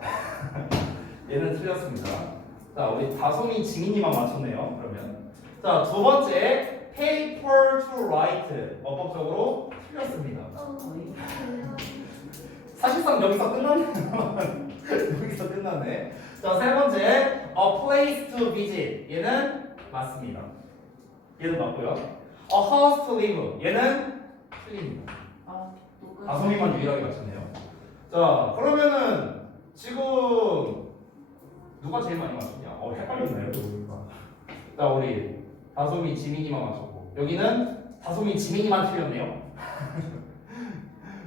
얘는 틀렸습니다. 자, 우리 다솜이 지민이만 맞췄네요. 그러면 자, 두 번째 paper to write 어법적으로 틀렸습니다. 사실상 여기서 끝나네. 여기서 끝나네. 자, 세 번째 a place to visit 얘는 맞습니다. 얘는 맞고요. a house to live 얘는 틀립니다. 똑같이. 다솜이만 유일하게 맞췄네요. 자, 그러면은 지금 누가 제일 많이 맞췄냐? 헷갈리나요? 보니까. 자, 우리 다솜이 지민이만 맞췄고 여기는 다솜이 지민이만 틀렸네요.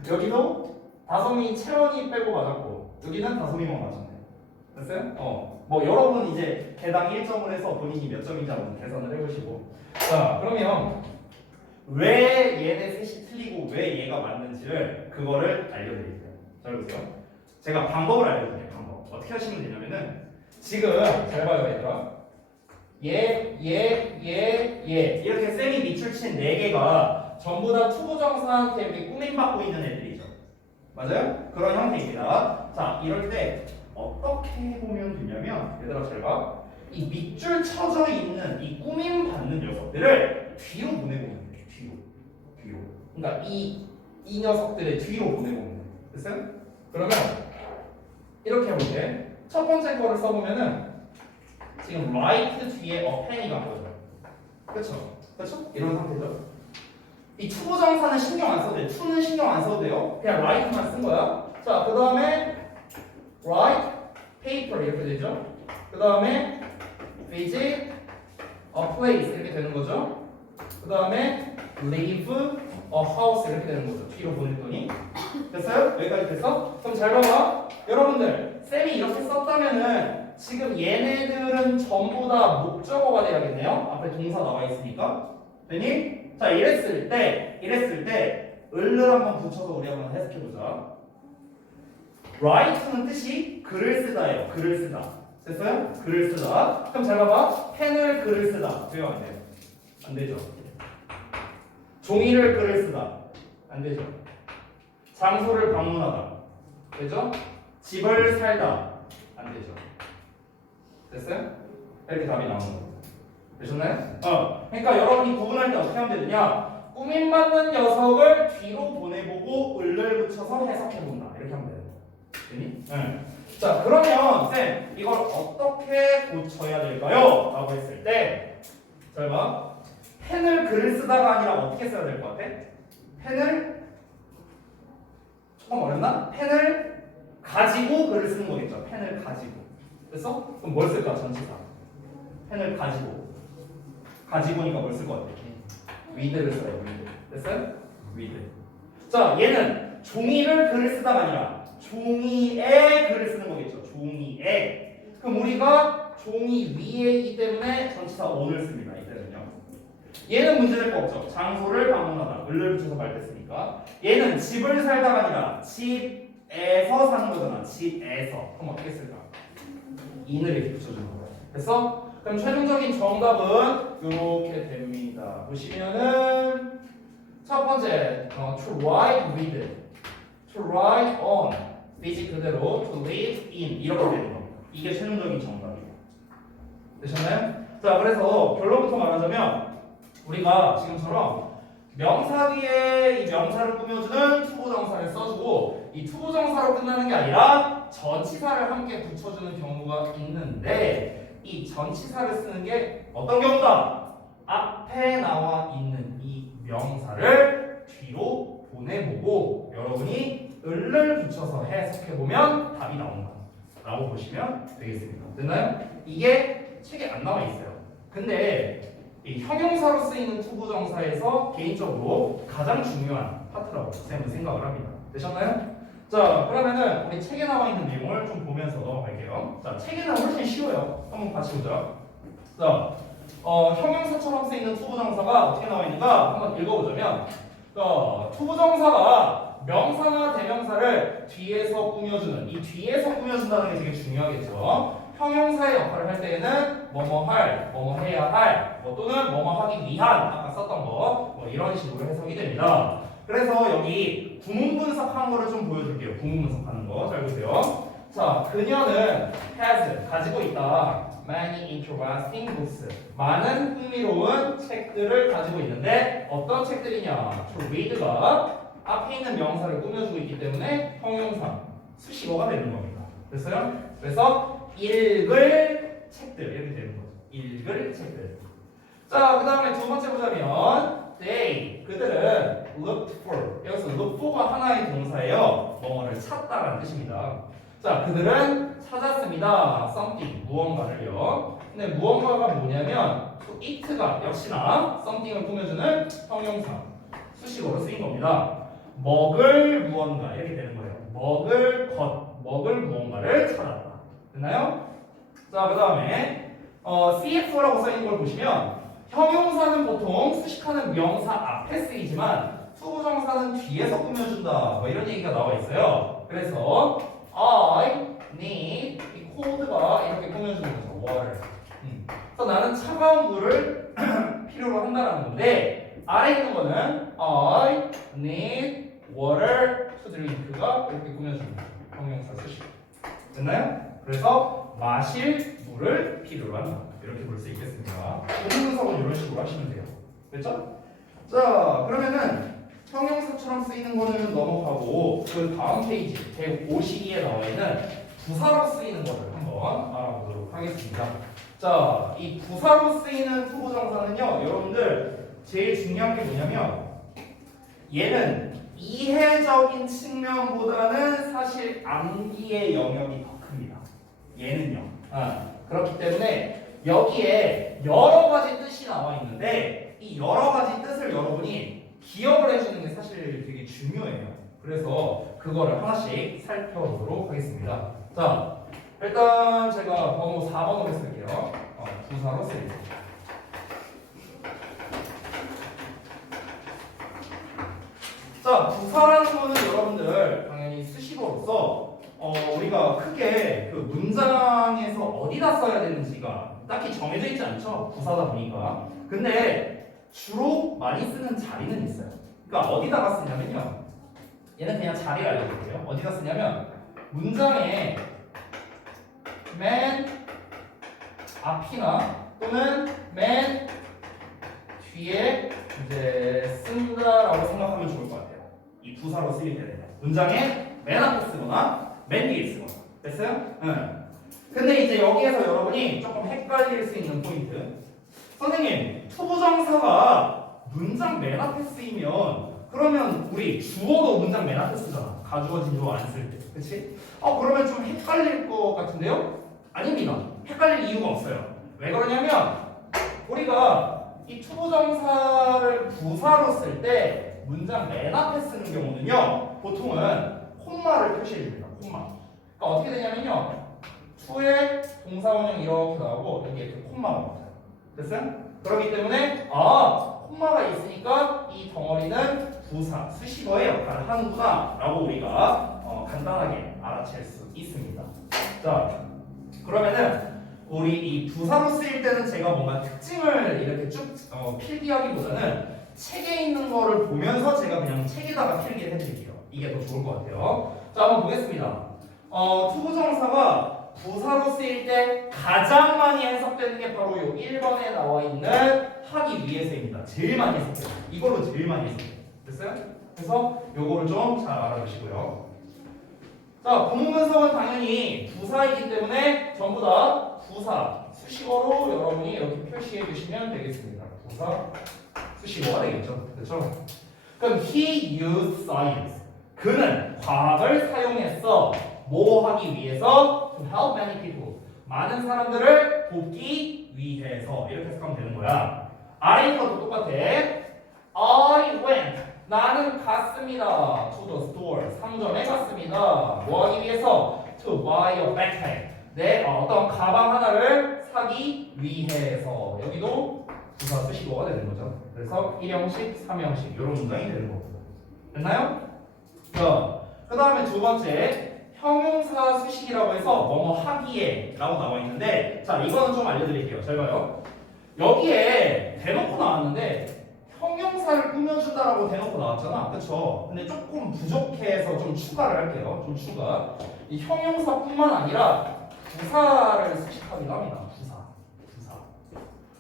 여기도 다솜이 채원이 빼고 맞았고 여기는 다솜이만 맞췄네. 됐어요? 뭐 여러분 이제 개당 1점을 해서 본인이 몇 점인지 한번 계산을 해보시고. 자, 그러면 왜 얘네 셋이 틀리고 왜 얘가 맞는지를 그거를 알려드릴게요. 잘 보세요. 제가 방법을 알려드릴게요. 방법. 어떻게 하시면 되냐면은 지금 잘 봐요, 얘들아. 얘 이렇게 쌤이 밑줄 친 4개가 전부 다 투부정사한테 이렇게 꾸밈받고 있는 애들이죠. 맞아요? 그런 형태입니다. 자, 이럴 때 어떻게 보면 되냐면 얘들아 잘 봐. 이 밑줄 쳐져 있는 이 꾸밈 받는 녀석들을 뒤로 보내보면 돼요. 뒤로. 그러니까 이 녀석들의 뒤로 보내봅니다. 됐어요? 그러면 이렇게 해볼게. 첫 번째 거를 써보면은 지금 right 뒤에 a pen이 간 거죠. 그렇죠? 이런 상태죠. 이 투부정사는 신경 안 써도 돼요. to는 신경 안 써도 돼요. 그냥 right만 쓴 거야. 자, 그 다음에 write paper 이렇게 되죠. 그 다음에 visit a place 이렇게 되는 거죠. 그 다음에 leave a house 이렇게 되는 거죠. 뒤로 보냈더니 됐어요? 여기까지 됐어? 그럼 잘 봐봐. 여러분들 쌤이 이렇게 썼다면은 지금 얘네들은 전부 다 목적어가 돼야겠네요. 앞에 동사 나와 있으니까. 되니? 자, 이랬을 때 을을 한번 붙여서 우리 한번 해석해 보자. write는 뜻이 글을 쓰다예요. 글을 쓰다. 됐어요? 글을 쓰다. 그럼 잘 봐봐. 펜을 글을 쓰다. 돼요? 안 돼요? 안 되죠. 종이를 글을 쓰다. 안 되죠. 장소를 방문하다. 되죠? 집을 살다. 안 되죠. 됐어요? 이렇게 답이 나오는 거예요. 되셨나요? 그러니까 여러분이 구분할 때 어떻게 하면 되느냐? 꾸밈받는 녀석을 뒤로 보내보고 을을 붙여서 해석해본다. 이렇게 하면 돼요. 되니? 네. 자, 그러면 쌤 이걸 어떻게 고쳐야 될까요? 라고 했을 때 잘 봐. 펜을 글을 쓰다가 아니라 어떻게 써야 될 것 같아? 펜을 조금 어렵나? 펜을 가지고 글을 쓰는 거겠죠. 펜을 가지고. 됐어? 그럼 뭘 쓸까? 전치사. 펜을 가지고니까 뭘 쓸 것 같아? 위드를 써요. 위드. 됐어요? 위드. 자, 얘는 종이를 글을 쓰다가 아니라 종이에 글을 쓰는 거겠죠. 종이에. 그럼 우리가 종이 위에 있기 때문에 전치사 on을 씁니다. 이때는요. 얘는 문제될 거 없죠. 장소를 방문하다. 을을 붙여서 말했으니까. 얘는 집을 살다가 아니라 집에서 사는 거잖아. 집에서. 그럼 어떻게 쓸까? in을 이렇게 붙여주는 거예요. 됐어? 그럼 최종적인 정답은 이렇게 됩니다. 보시면은 첫 번째 to write with, to write on, visit 그대로 to live in 이렇게 되는 겁니다. 이게 최종적인 정답이에요. 되셨나요? 자, 그래서 결론부터 말하자면 우리가 지금처럼 명사 뒤에 이 명사를 꾸며주는 투부정사를 써주고 이 투부정사로 끝나는 게 아니라 전치사를 함께 붙여주는 경우가 있는데 이 전치사를 쓰는 게 어떤 경우다? 앞에 나와 있는 이 명사를 뒤로 보내보고 여러분이 을을 붙여서 해석해보면 답이 나온다 라고 보시면 되겠습니다. 됐나요? 이게 책에 안 나와 있어요. 근데 이 형용사로 쓰이는 투부정사에서 개인적으로 가장 중요한 파트라고 쌤은 생각을 합니다. 되셨나요? 자, 그러면은 우리 책에 나와 있는 내용을 좀 보면서 넘어갈게요. 자, 책에는 훨씬 쉬워요. 한번 같이 보자. 자, 형용사처럼 쓰이는 투부정사가 어떻게 나와 있는가 한번 읽어보자면, 투부정사가 명사나 대명사를 뒤에서 꾸며주는, 이 뒤에서 꾸며준다는 게 되게 중요하겠죠. 형용사의 역할을 할 때에는 뭐뭐 할, 뭐뭐 해야 할, 또는 뭐뭐 하기 위한, 아까 썼던 거, 뭐 이런 식으로 해석이 됩니다. 그래서 여기 구문 분석하는 거를 좀 보여줄게요. 구문 분석하는 거. 잘 보세요. 자, 그녀는 has, 가지고 있다. many interesting books. 많은 흥미로운 책들을 가지고 있는데 어떤 책들이냐? to read가 앞에 있는 명사를 꾸며주고 있기 때문에 형용사, 수식어가 되는 겁니다. 됐어요? 그래서 읽을 책들 이렇게 되는 거죠. 읽을 책들. 자, 그 다음에 두 번째 보자면 they, 그들은 looked for. 여기서 look for가 하나의 동사예요. 뭐뭐를 찾다라는 뜻입니다. 자, 그들은 찾았습니다. something, 무언가를요. 근데 무언가가 뭐냐면 to eat가 역시나 something을 꾸며주는 형용사, 수식어로 쓰인 겁니다. 먹을 무언가 이렇게 되는 거예요. 먹을 것, 먹을 무언가를 찾았다. 됐나요? 자, 그 다음에 CF라고 써있는 걸 보시면 형용사는 보통 수식하는 명사 앞에 쓰이지만 투부정사는 뒤에서 꾸며준다. 뭐 이런 얘기가 나와 있어요. 그래서 I need, 이 cold가 이렇게 꾸며주는 거죠. water. 그래서 나는 차가운 물을 필요로 한다는 건데 아래 있는 거는 I need water to drink가 이렇게 꾸며주는 거죠. 형용사 수식. 됐나요? 그래서 마실 물을 필요로 한다. 이렇게 볼 수 있겠습니다. 구문 분석은 이런 식으로 하시면 돼요. 됐죠? 자, 그러면은 형용사처럼 쓰이는 거는 넘어가고 그 다음 페이지 152에 나와 있는 부사로 쓰이는 거를 한번 알아보도록 하겠습니다. 자, 이 부사로 쓰이는 투부정사는요, 여러분들 제일 중요한 게 뭐냐면 얘는 이해적인 측면보다는 사실 암기의 영역이 더 큽니다. 얘는요. 그렇기 때문에 여기에 여러 가지 뜻이 나와 있는데 이 여러 가지 뜻을 여러분이 기억을 해주는 게 사실 되게 중요해요. 그래서 그거를 하나씩 살펴보도록 하겠습니다. 자, 일단 제가 번호 4번으로 쓸게요. 부사로 쓰기. 자, 부사라는 거는 여러분들 당연히 수식어로서 우리가 크게 그 문장에서 어디다 써야 되는지가 딱히 정해져 있지 않죠? 부사다 보니까. 근데 주로 많이 쓰는 자리는 있어요. 그러니까 어디다가 쓰냐면요. 얘는 그냥 자리를 알려드릴게요. 어디다 쓰냐면 문장에 맨 앞이나 또는 맨 뒤에 이제 쓴다라고 생각하면 좋을 것 같아요. 이 부사로 쓰일 때는 문장에 맨 앞에 쓰거나 맨 뒤에 쓰거나. 됐어요? 응. 근데 이제 여기에서 여러분이 조금 헷갈릴 수 있는 포인트. 선생님, 투부정사가 문장 맨 앞에 쓰이면 그러면 우리 주어도 문장 맨 앞에 쓰잖아. 가주어진 주어 안 쓸 때. 그치? 그러면 좀 헷갈릴 것 같은데요? 아닙니다. 헷갈릴 이유가 없어요. 왜 그러냐면 우리가 이 투부정사를 부사로 쓸 때 문장 맨 앞에 쓰는 경우는요, 보통은 콤마를 표시해줍니다. 콤마. 그러니까 어떻게 되냐면요, to의 동사원형 이렇게 나오고 여기 이렇게 콤마가 나와요. 됐어요? 그렇기 때문에 콤마가 있으니까 이 덩어리는 부사, 수식어의 역할을 하는구나 라고 우리가 간단하게 알아챌 수 있습니다. 자, 그러면은 우리 이 부사로 쓰일 때는 제가 뭔가 특징을 이렇게 쭉 필기하기보다는 책에 있는 거를 보면서 제가 그냥 책에다가 필기를 해드릴게요. 이게 더 좋을 것 같아요. 자, 한번 보겠습니다. 투부정사가 부사로 쓰일 때 가장 많이 해석되는 게 바로 요 1번에 나와 있는 하기 위해서입니다. 제일 많이 해석돼요. 이걸로 제일 많이 해석돼요. 됐어요? 그래서 요거를 좀 잘 알아두시고요. 자, 부문분석은 당연히 부사이기 때문에 전부 다 부사, 수식어로 여러분이 이렇게 표시해 주시면 되겠습니다. 부사, 수식어가 되겠죠. 그렇죠? 그럼 he used science. 그는 과학을 사용했어. 뭐 하기 위해서? To help many people. 많은 사람들을 돕기 위해서. 이렇게 해석하면 되는 거야. 아래 있는 것도 똑같아. I went. 나는 갔습니다. To the store. 상점에 갔습니다. 뭐 하기 위해서? To buy a backpack. 내 어떤 가방 하나를 사기 위해서. 여기도 부사 수식어가 되는 거죠. 그래서 1형식, 3형식 이런 문장이 되는 거고. 됐나요? 자, 그 다음에 두 번째. 형용사 수식이라고 해서 뭐뭐 하기에 라고 나와 있는데, 자, 이거는 좀 알려드릴게요. 잘 봐요. 여기에 대놓고 나왔는데 형용사를 꾸며준다라고 대놓고 나왔잖아. 그쵸? 근데 조금 부족해서 좀 추가를 할게요. 좀 추가. 이 형용사뿐만 아니라 부사를 수식하기도 합니다. 부사.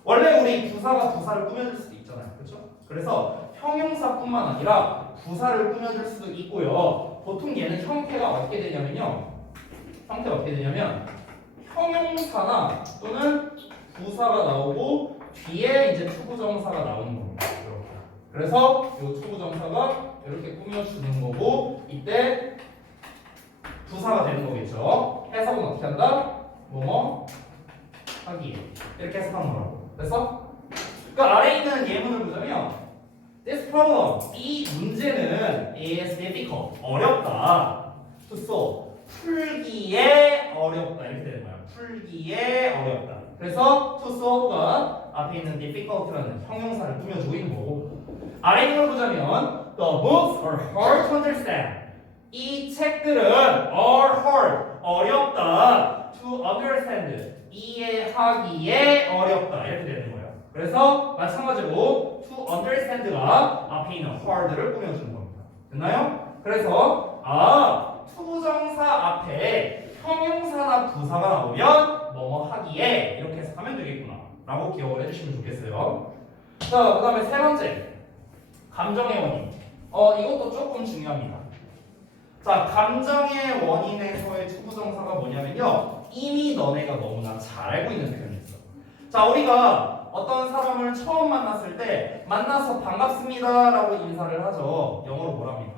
원래 우리 부사가 부사를 꾸며줄 수도 있잖아요. 그쵸? 그래서 형용사뿐만 아니라 부사를 꾸며줄 수도 있고요. 보통 얘는 형태가 어떻게 되냐면요. 형용사나 또는 부사가 나오고 뒤에 이제 투부정사가 나오는 겁니다. 이렇게. 그래서 이 투부정사가 이렇게 꾸며주는 거고 이때 부사가 되는 거겠죠. 해석은 어떻게 한다? 뭐뭐 하기. 이렇게 해석하는 거라고. 됐어? 그 아래에 있는 예문을 보자면 This problem, 이 문제는 is difficult, 어렵다. To solve, 풀기에 어렵다. 이렇게 되는 거야. 풀기에 어렵다. 그래서 to solve가 앞에 있는 difficult라는 형용사를 꾸며주고 있는 거고. 아래 있는 걸 보자면 the books are hard to understand. 이 책들은 are hard, 어렵다. To understand, 이해하기에 어렵다. 이렇게 되는 거예요. 그래서 마찬가지로 to understand가 앞에 있는 hard를 꾸며주는 겁니다. 됐나요? 그래서 투부정사 앞에 형용사나 부사가 나오면 뭐뭐 하기에 이렇게 해석하면 되겠구나 라고 기억을 해주시면 좋겠어요. 자, 그 다음에 세 번째 감정의 원인. 이것도 조금 중요합니다. 자, 감정의 원인에서의 투부정사가 뭐냐면요. 이미 너네가 너무나 잘 알고 있는 표현이 있어. 자, 우리가 어떤 사람을 처음 만났을 때 만나서 반갑습니다라고 인사를 하죠. 영어로 뭐랍니까?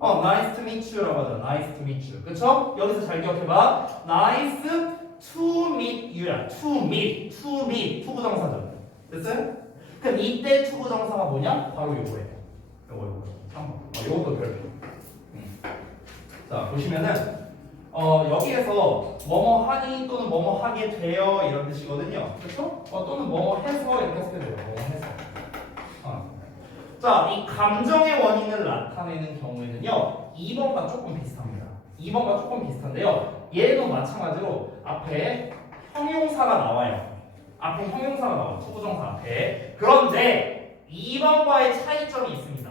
nice to meet you라고 하죠. nice to meet you. 그쵸? 여기서 잘 기억해봐. nice to meet you야. to meet. 투부정사죠. 됐어요? 그럼 이때 투부정사가 뭐냐? 바로 요거예요. 요거. 3번. 요것도 별표. 자, 보시면은 여기에서 뭐뭐 하니 또는 뭐뭐 하게 돼요 이런 뜻이거든요. 그렇죠? 또는 뭐뭐 해서 이렇게 쓰게 돼요. 뭐뭐 해서. 자, 이 감정의 원인을 나타내는 경우에는요. 2번과 조금 비슷합니다. 2번과 조금 비슷한데요. 얘도 마찬가지로 앞에 형용사가 나와요. 앞에 형용사가 나와요. 투부정사 앞에. 그런데 2번과의 차이점이 있습니다.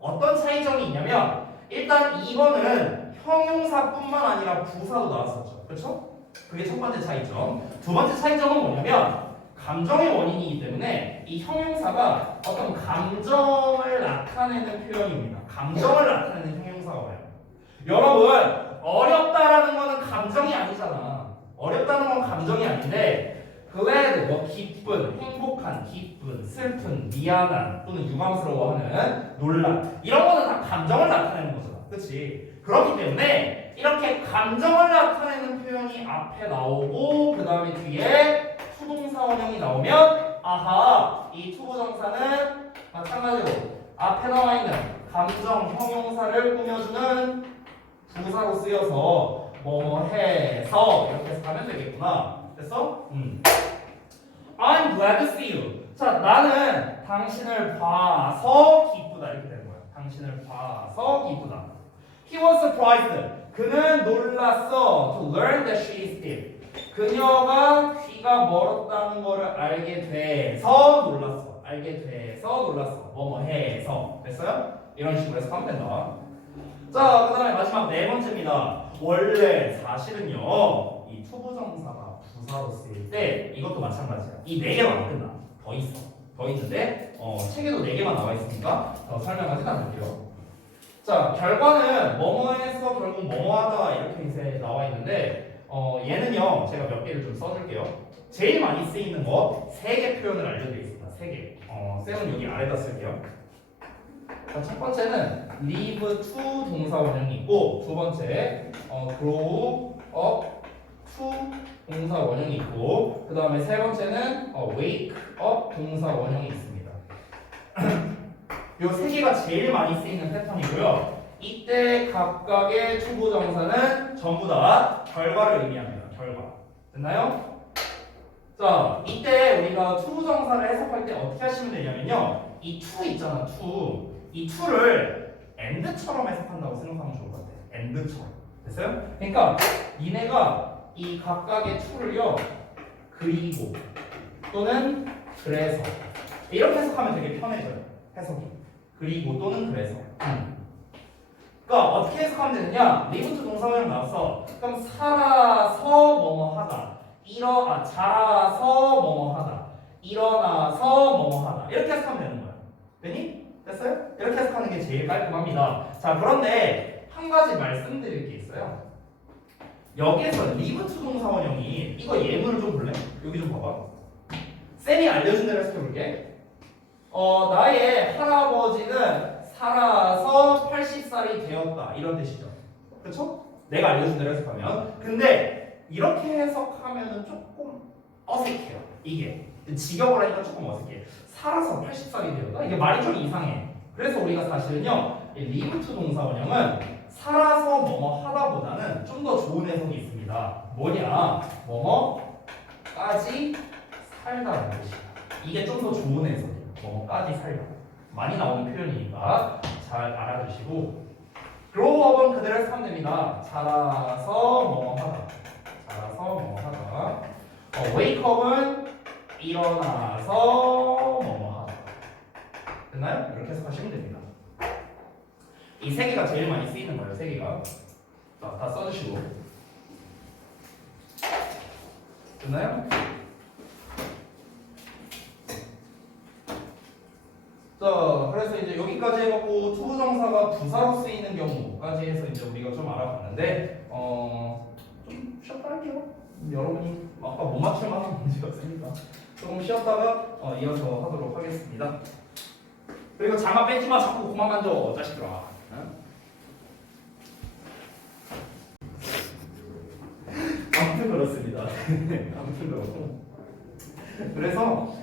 어떤 차이점이 있냐면 일단 2번은 형용사뿐만 아니라 부사도 나왔었죠. 그렇죠? 그게 첫 번째 차이점. 두 번째 차이점은 뭐냐면 감정의 원인이기 때문에 이 형용사가 어떤 감정을 나타내는 표현입니다. 감정을 나타내는 형용사가 와요. 여러분, 어렵다라는 거는 감정이 아니잖아. 어렵다는 건 감정이 아닌데 glad, 뭐 기쁜, 행복한, 기쁜, 슬픈, 미안한 또는 유감스러워하는, 놀란 이런 거는 다 감정을 나타내는 거잖아. 그렇지? 그렇기 때문에 이렇게 감정을 나타내는 표현이 앞에 나오고 그 다음에 뒤에 투동사 원형이 나오면 아하, 이 투부정사는 마찬가지로 앞에 나와 있는 감정 형용사를 꾸며주는 부사로 쓰여서 뭐뭐 해서 이렇게 해서 가면 되겠구나. 됐어? I'm glad to see you. 자, 나는 당신을 봐서 기쁘다 이렇게 되는 거야. 당신을 봐서 기쁘다. He was surprised. 그는 놀랐어. To learn that she is ill. 그녀가 귀가 멀었다는 것을 알게 돼서 놀랐어. 알게 돼서 놀랐어. 뭐뭐 해서. 됐어요? 이런 식으로 해서 하면 된다. 자, 그 다음에 마지막 네 번째입니다. 원래 사실은요, 이 투부정사가 부사로 쓰일 때 이것도 마찬가지야. 이 네 개만 안 끝나. 더 있어. 더 있는데 책에도 네 개만 나와 있으니까 더 설명하진 않을게요. 자, 결과는 뭐뭐해서 결국 뭐뭐하다 이렇게 이제 나와 있는데 얘는요 제가 몇 개를 좀 써줄게요. 제일 많이 쓰이는 거 세 개 표현을 알려드리겠습니다. 세 개. 쌤은 여기 아래다 쓸게요. 자, 첫 번째는 live to 동사 원형이 있고 두 번째 grow up to 동사 원형이 있고 그 다음에 세 번째는 wake up 동사 원형이 있습니다. 요 세 개가 제일 많이 쓰이는 패턴이고요. 이때 각각의 투부정사는 전부 다 결과를 의미합니다. 결과. 됐나요? 자, 이때 우리가 투부정사를 해석할 때 어떻게 하시면 되냐면요. 이 to 있잖아, to. 이 to를 and처럼 해석한다고 생각하면 좋을 것 같아요. and처럼. 됐어요? 그러니까 니네가 이 각각의 to를요. 그리고 또는 그래서 이렇게 해석하면 되게 편해져요. 해석이. 그리고 또는 그래서. 그러니까 어떻게 해석하면 되느냐? 리부트 동사원형 나왔어. 그럼 살아서 뭐뭐 하다. 자라서 뭐뭐 하다. 일어나서 뭐뭐 하다. 이렇게 해석하면 되는 거야. 되니? 됐어요? 이렇게 해석하는 게 제일 깔끔합니다. 자, 그런데 한 가지 말씀드릴 게 있어요. 여기에서 리부트 동사원형이 이거 예문을 좀 볼래? 여기 좀 봐봐. 쌤이 알려준 대로 해석해볼게. 나의 할아버지는 살아서 80살이 되었다 이런 뜻이죠. 그렇죠? 내가 알려준 대로 해석하면. 근데 이렇게 해석하면은 조금 어색해요. 이게 직역을 하니까 조금 어색해. 살아서 80살이 되었다. 이게 말이 좀 이상해. 그래서 우리가 사실은요, 리브 투 동사 원형은 살아서 뭐뭐 하다보다는 좀 더 좋은 해석이 있습니다. 뭐냐? 뭐뭐까지 살다라는 뜻이야. 이게 좀 더 좋은 해석이에요. 뭐뭐까지 살다. 많이 나오는 표현이니까 잘 알아두시고 grow up은 그대로 해석하면 됩니다. 자라서 뭐뭐 하다. 자라서 뭐뭐 하다. wake up은 일어나서 뭐뭐 하다. 됐나요? 이렇게 해석하시면 됩니다. 이 세 개가 제일 많이 쓰이는 거예요. 세 개가. 자, 다 써주시고. 됐나요? 자, 그래서 이제 여기까지 해갖고 투부정사가 부사로 쓰이는 경우까지 해서 이제 우리가 좀 알아봤는데, 좀 쉬었다 할게요. 여러분이 아까 못 맞출 만한 문제였으니까 조금 쉬었다가 이어서 하도록 하겠습니다. 그리고 장갑 빼지 마, 자꾸 그만 만져, 자식들아. 아무튼 그렇습니다. 아무튼 그렇고. 그래서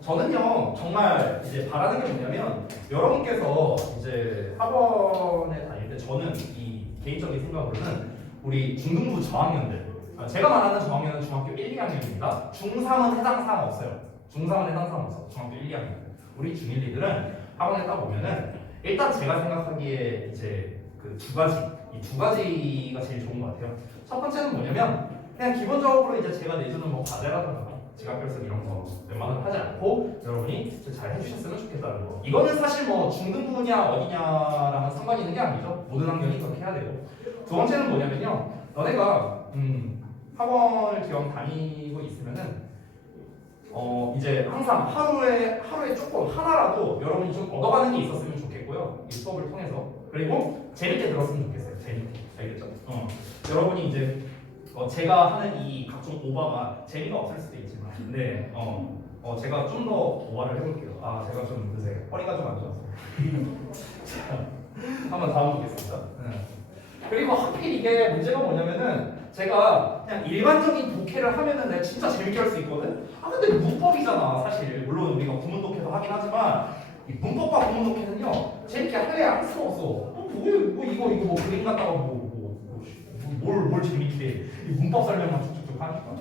저는요 정말 이제 바라는 게 뭐냐면 여러분께서 이제 학원에 다닐 때 저는 이 개인적인 생각으로는 우리 중등부 저학년들 제가 말하는 저학년은 중학교 1, 2학년입니다. 중3은 해당 사항 없어요. 중3은 해당 사항 없어. 중학교 1, 2학년. 우리 중1, 2들은 학원에 딱 보면은 일단 제가 생각하기에 이제 그 두 가지 이 두 가지가 제일 좋은 것 같아요. 첫 번째는 뭐냐면 그냥 기본적으로 이제 제가 내주는 뭐 과제라든가 지각 결석 이런 거 웬만하면 하지 않고 여러분이 잘 해주셨으면 좋겠다는 거. 이거는 사실 뭐 중등부냐 어디냐랑은 상관이 있는 게 아니죠. 모든 학년이 그렇게 해야 되고. 두 번째는 뭐냐면요. 너네가 학원을 기왕 다니고 있으면은 이제 항상 하루에 조금 하나라도 여러분이 좀 얻어가는 게 있었으면 좋겠고요. 이 수업을 통해서. 그리고 재밌게 들었으면 좋겠어요. 재밌게. 알겠죠? 여러분이 이제 제가 하는 이 각종 오바가 재미가 없을 수도 있지만, 네, 제가 좀 더 오바를 해볼게요. 아, 제가 좀 요새 허리가 좀 안 좋아서. 자, 한번 다음 보겠습니다. 그리고 하필 이게 문제가 뭐냐면은 제가 그냥 일반적인 독해를 하면은 내가 진짜 재밌게 할 수 있거든. 아, 근데 문법이잖아, 사실. 물론 우리가 구문 독해도 하긴 하지만 이 문법과 구문 독해는요 재밌게 할 수가 없어. 뭐 이거 뭐 그림 갖다가 뭘 재밌게 이 문법 설명만 쭉쭉쭉 하니까.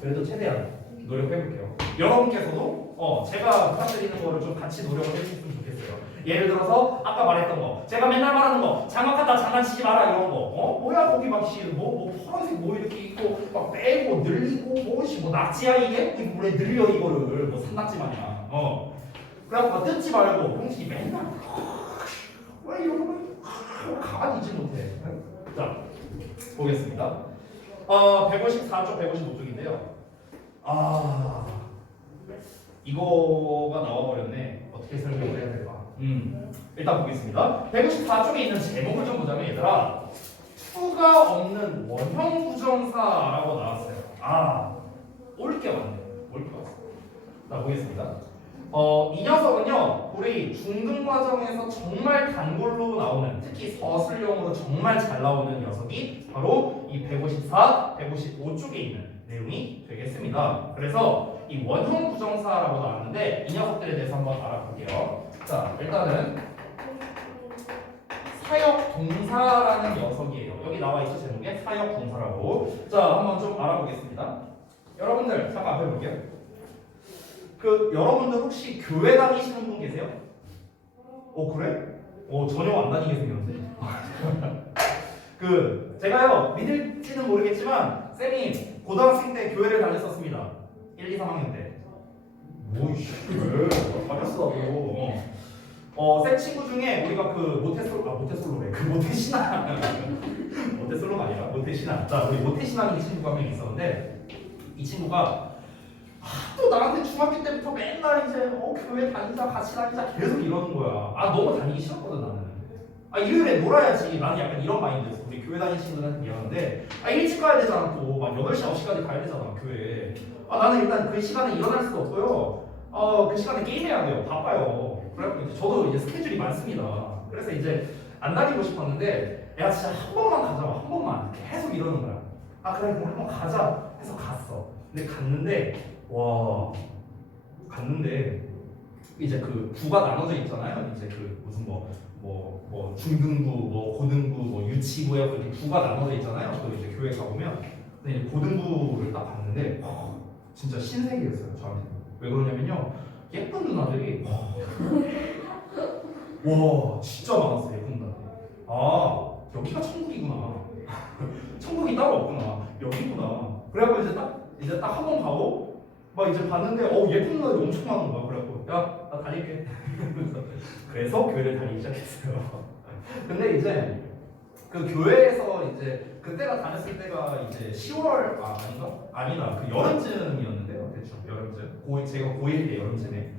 그래도 최대한 노력해볼게요. 여러분께서도 제가 부탁드리는 거를 좀 같이 노력을 해주셨으면 좋겠어요. 예를 들어서 아까 말했던 거, 제가 맨날 말하는 거, 장난한다 장난치지 마라 이런 거. 뭐야 거기 뭐 파란색 뭐 이렇게 있고 막 빼고 늘리고 뭐 낙지야 이게? 왜 늘려 이거를 뭐 산낙지 마냥. 그래갖고 뜯지 말고 봉지 맨날 왜 이런 거 가만히 있지 못해. 자 보겠습니다. 154쪽 155쪽인데요. 이거가 나와버렸네. 어떻게 설명을 해야 될까? 일단 보겠습니다. 154쪽에 있는 제목을 좀 보자면 얘들아, 투가 없는 원형 부정사라고 나왔어요. 옳게 왔네. 옳게 왔어. 자 보겠습니다. 이 녀석은요, 우리 중등 과정에서 정말 단골로 나오는, 특히 서술형으로 정말 잘 나오는 녀석이 바로 이 154, 155쪽에 있는 내용이 되겠습니다. 그래서 이 원형 부정사라고 나왔는데 이 녀석들에 대해서 한번 알아볼게요. 자, 일단은 사역 동사라는 녀석이에요. 여기 나와 있죠, 제목에 사역 동사라고. 자, 한번 좀 알아보겠습니다. 여러분들 잠깐 앞에 볼게요. 여러분들 혹시 교회 다니시는 분 계세요? 그래? 전혀 안 다니게 생겼는데. 제가요 믿을지는 모르겠지만 쌤이 고등학생 때 교회를 다녔었습니다. 1, 2, 3학년 때. 왜? 다녔어 나도. 쌤 친구 중에 우리가 모태솔로래. 모태솔로가 아니라 모태신앙. 자, 우리 모태신앙인 친구가 한 명 있었는데 이 친구가 또 나한테 중학교 때부터 맨날 이제 교회 다니자 같이 다니자 계속 이러는 거야. 너무 다니기 싫었거든 나는. 일요일에 놀아야지. 나는 약간 이런 마인드였어. 우리 교회 다니는 친구들한테 미안한데 일찍 가야 되잖아. 또 막 8시 9시까지 가야 되잖아 교회. 나는 일단 그 시간에 일어날 수도 없고요. 그 시간에 게임해야 돼요. 바빠요. 그래갖고 이제 저도 이제 스케줄이 많습니다. 그래서 이제 안 다니고 싶었는데 야 진짜 한 번만 가자. 한 번만. 계속 이러는 거야. 그래 그럼 한번 가자 해서 갔어. 근데 갔는데 이제 그 부가 나눠져 있잖아요. 이제 무슨 중등부, 고등부, 유치부에 이렇게 부가 나눠져 있잖아요. 이제 교회 가보면 근데 이제 고등부를 딱 봤는데 진짜 신세계였어요 저한테. 왜 그러냐면요, 예쁜 누나들이 와 진짜 많았어요. 예쁜 누나들이. 여기가 천국이구나. 천국이 따로 없구나. 여기구나. 그래갖고 이제 딱 한 번 가고 막 이제 봤는데 예쁜 누나들이 엄청 많은 거야. 그래갖고 야 나 다닐게. 그래서 교회를 다니기 시작했어요. 근데 이제 그 교회에서 이제 그때가 다녔을 때가 이제 10월 아니다 그 여름쯤이었는데요. 대충 여름쯤. 제가 고1 때 여름쯤에.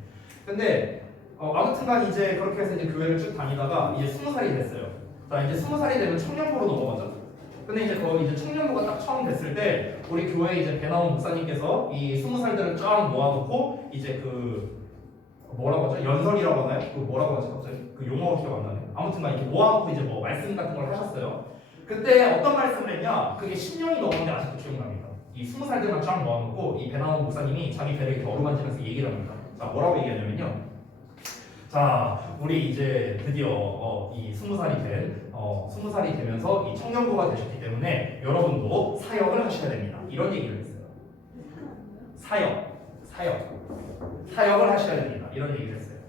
근데 아무튼간 이제 그렇게 해서 이제 교회를 쭉 다니다가 이제 20살이 됐어요. 자, 이제 20살이 되면 청년부로 넘어가죠. 근데 이제 거의 이제 청년부가 딱 처음 됐을 때 우리 교회 이제 배나온 목사님께서 이 20살들을 쫙 모아놓고 이제 그 뭐라고 하죠? 연설이라고 하나요? 그 뭐라고 하죠? 갑자기 그 용어가 기억 안 나네. 아무튼간 이렇게 모아놓고 이제 뭐 말씀 같은 걸 하셨어요. 그때 어떤 말씀을 했냐? 그게 10년이 넘었는데 아직도 기억납니다. 이 20살들만 쫙 모아놓고 이 배나온 목사님이 자기 배를 이렇게 어루만지면서 얘기를 합니다. 자, 뭐라고 얘기하냐면요. 자, 우리 이제 드디어 이 20살이 되면서 이 청년부가 되셨기 때문에 여러분도 사역을 하셔야 됩니다. 이런 얘기를 했어요. 사역을 하셔야 됩니다. 이런 얘기를 했어요.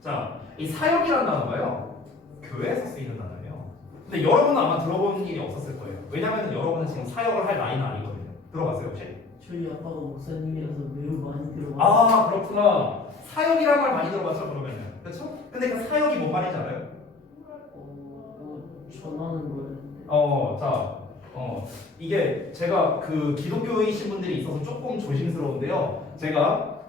자, 이 사역이라는 단어가요, 교회에서 쓰이는 단어예요. 근데 여러분은 아마 들어본 일이 없었을 거예요. 왜냐하면 여러분은 지금 사역을 할 나이는 아니거든요. 들어봤어요 혹시? 저희 아빠가 목사님이라서 매우 많이 들어봤어요. 아, 그렇구나. 사역이라는 말 많이 들어봤죠, 그러면은. 그렇죠? 근데 그 사역이 뭔 말인지 알아요? 뭐 전하는 거예요. 이게 제가 그 기독교이신 분들이 있어서 조금 조심스러운데요. 제가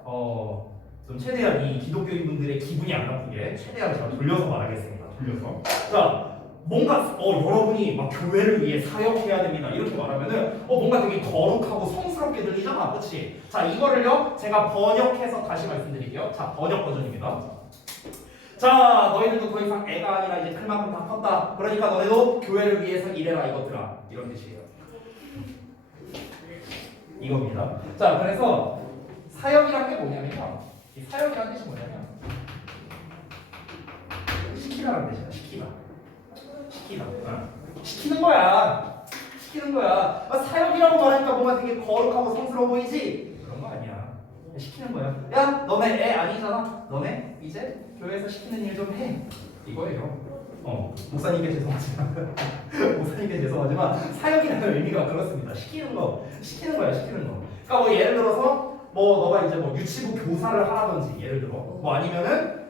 좀 최대한 이 기독교인 분들의 기분이 안 나쁘게 최대한 제가 돌려서 말하겠습니다. 돌려서. 자, 뭔가 여러분이 막 교회를 위해 사역해야 됩니다. 이렇게 말하면은 뭔가 되게 거룩하고 성스럽게 들리잖아, 그렇지? 자, 이거를요 제가 번역해서 다시 말씀드릴게요. 자, 번역 버전입니다. 자, 너희들도 더 이상 애가 아니라 이제 클만큼 다 컸다. 그러니까 너네도 교회를 위해서 일해라 이것들아. 이런 뜻이에요. 이겁니다. 자, 그래서 사역이란 게 뭐냐면요. 이 사역이란 뜻이 뭐냐면 시키라는 뜻이야. 시키다. 시키는 거야. 사역이라고 말하니까 뭔가 되게 거룩하고 성스러워 보이지? 그런 거 아니야. 시키는 거야. 야, 너네 애 아니잖아. 너네 이제 교회에서 시키는 일 좀 해. 이거예요. 목사님께 죄송하지만 사역이라는 의미가 그렇습니다. 시키는 거야. 그러니까 뭐 예를 들어서 너가 이제 유치부 교사를 하라든지 예를 들어 아니면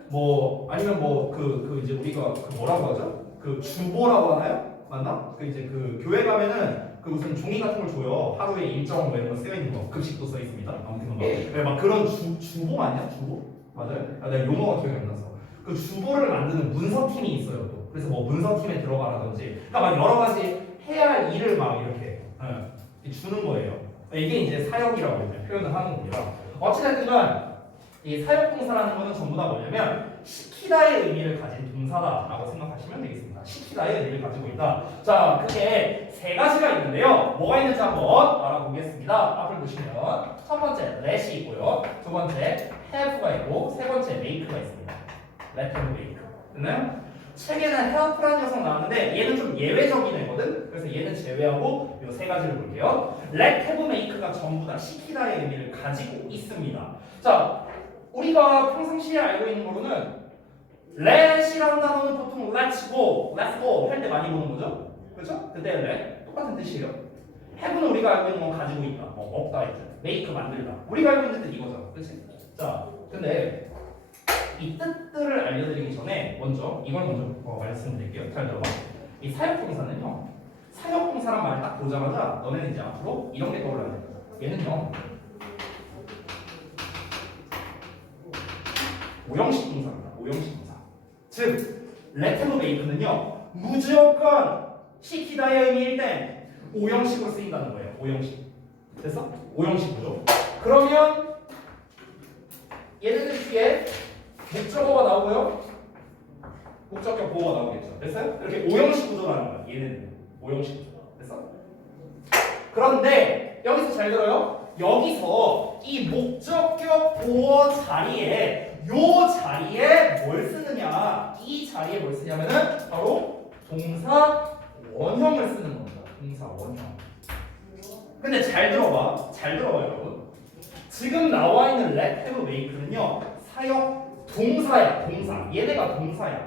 이제 우리가 뭐라고 하죠? 그 주보라고 하나요? 맞나? 그 이제 그 교회 가면은 그 무슨 종이 같은 걸 줘요. 하루에 일정 이런 거 쓰여 있는 거. 급식도 써 있습니다. 아무튼 막 그런 주보 맞냐? 주보? 맞아요? 내가 용어가 기억이 안 나서. 그 주보를 만드는 문서팀이 있어요. 또. 그래서 문서팀에 들어가라든지. 그러니까 막 여러 가지 해야 할 일을 막 이렇게 주는 거예요. 이게 이제 사역이라고 이제 표현을 하는 겁니다. 어찌됐든간 이 사역동사라는 거는 전부 다 뭐냐면 시키다의 의미를 가진 동사다라고 생각하시면 되겠습니다. 시키다의 의미를 가지고 있다. 자, 그게 세 가지가 있는데요. 뭐가 있는지 한번 알아보겠습니다. 앞을 보시면 첫 번째 let이 있고요. 두 번째 have가 있고 세 번째 make가 있습니다. let and make. 됐나요? 책에는 help라는 녀석 나왔는데 얘는 좀 예외적인 애거든. 그래서 얘는 제외하고 이 세 가지를 볼게요. let, have, make가 전부 다 시키다의 의미를 가지고 있습니다. 자, 우리가 평상시에 알고 있는 거로는 let이라는 단어는 보통 let's go 할 때 많이 보는 거죠? 그렇죠? 그때 let 똑같은 뜻이에요. have는 우리가 알고 있는 건 가지고 있다, 먹다 있다, make 만들다. 우리가 알고 있는 뜻 이거죠, 그렇지? 자, 근데 이 뜻들을 알려드리기 전에 이걸 먼저 말씀드릴게요. 잘 들어봐. 이 사역동사는요, 사역동사란 말을 딱 보자마자 너네는 이제 앞으로 이런 게 떠올라야 돼요. 얘는요, 오형식 동사입니다. 오형식 동사. 즉, let and make는요, 무조건 시키다의 의미일 때 오형식으로 쓰인다는 거예요. 오형식. 됐어? 오형식으로. 그러면 얘네들 뒤에 목적어가 나오고요. 목적격 보어가 나오겠죠. 됐어요? 이렇게 오형식 구조라는 거야. 얘네들. 오형식 구조. 됐어? 그런데 여기서 잘 들어요. 여기서 이 목적격 보어 자리에 뭘 쓰느냐? 이 자리에 뭘 쓰냐면은 바로 동사 원형을 쓰는 겁니다. 동사 원형. 근데 잘 들어봐, 여러분. 지금 나와 있는 let, have, make는요, 사역 동사야, 동사. 얘네가 동사야.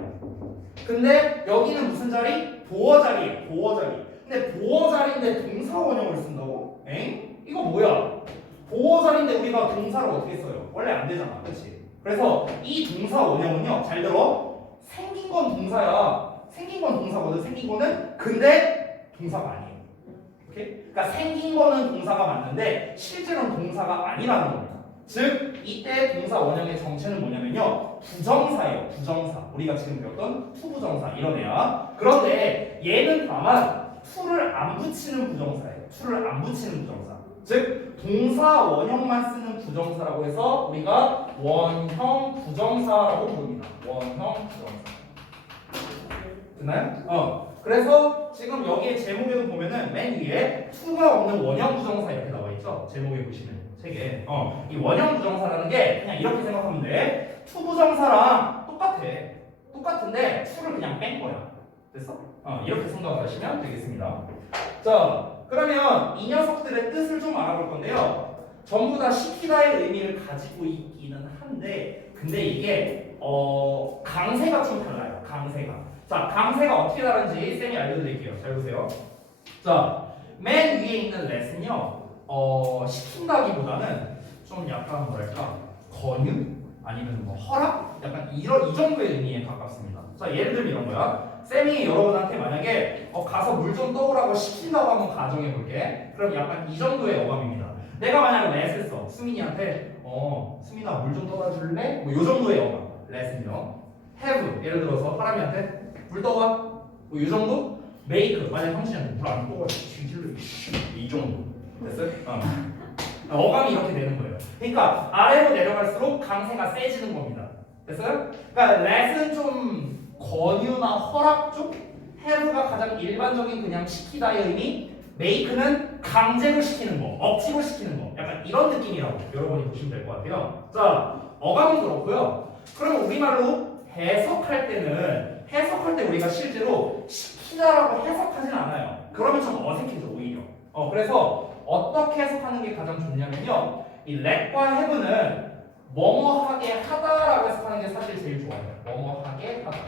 근데 여기는 무슨 자리? 보어 자리예요, 보어 자리. 근데 보어 자리인데 동사 원형을 쓴다고? 엥? 이거 뭐야? 보어 자리인데 우리가 동사를 어떻게 써요? 원래 안 되잖아, 그렇지? 그래서 이 동사 원형은요, 잘 들어. 생긴 건 동사야. 생긴 건 동사거든. 생긴 거는 근데 동사가 아니에요. 오케이? 그러니까 생긴 거는 동사가 맞는데 실제로는 동사가 아니라는 겁니다. 즉 이때 동사 원형의 정체는 뭐냐면요 부정사예요. 부정사. 우리가 지금 배웠던 투부정사 이런 애야. 그런데 얘는 다만 to를 안 붙이는 부정사예요. to를 안 붙이는 부정사. 즉 동사 원형만 쓰는 부정사라고 해서 우리가 원형 부정사라고 부릅니다. 원형 부정사. 됐나요? 그래서 지금 여기에 제목에도 보면은 맨 위에 to가 없는 원형 부정사 이렇게 나와 있죠. 제목에 보시면 책에 이 원형 부정사라는 게 그냥 이렇게 생각하면 돼. to 부정사랑 똑같은데 to를 그냥 뺀 거야. 됐어? 이렇게 생각하시면 되겠습니다. 자, 그러면 이 녀석들의 뜻을 좀 알아볼 건데요. 전부 다 시키다의 의미를 가지고 있기는 한데, 근데 이게 강세가 좀 달라요. 강세가. 자, 강세가 어떻게 다른지 쌤이 알려드릴게요. 잘 보세요. 자, 맨 위에 있는 let은요, 시킨다기보다는 좀 약간 뭐랄까 권유 아니면 뭐 허락, 약간 이 정도의 의미에 가깝습니다. 자, 예를 들면 이런 거야. 쌤이 여러분한테 만약에 가서 물 좀 떠오라고 시킨다고 한번 가정해 볼게. 그럼 약간 이 정도의 어감입니다. 내가 만약에 let을 써 수민이한테 수민아 물 좀 떠다 줄래? 뭐 요 정도의 어감. let은요. have 예를 들어서 사람이한테 물 떠와 뭐 요 정도. make 만약 형신한테 물 안 떠와 뒤질러 이 정도. 됐어요? 어감이 이렇게 되는 거예요. 그러니까 아래로 내려갈수록 강세가 세지는 겁니다. 됐어요? 그러니까 let은 좀 권유나 허락 쪽, have가 가장 일반적인 그냥 시키다의 의미, make는 강제로 시키는 거, 억지로 시키는 거, 약간 이런 느낌이라고 여러분이 보시면 될 것 같아요. 자, 어감은 그렇고요. 그러면 우리말로 해석할 때 우리가 실제로 시키다라고 해석하진 않아요. 그러면 좀 어색해져 오히려. 그래서 어떻게 해석하는 게 가장 좋냐면요. 이 let과 have는 뭐뭐하게 하다라고 해석하는 게 사실 제일 좋아요. 뭐뭐하게 하다.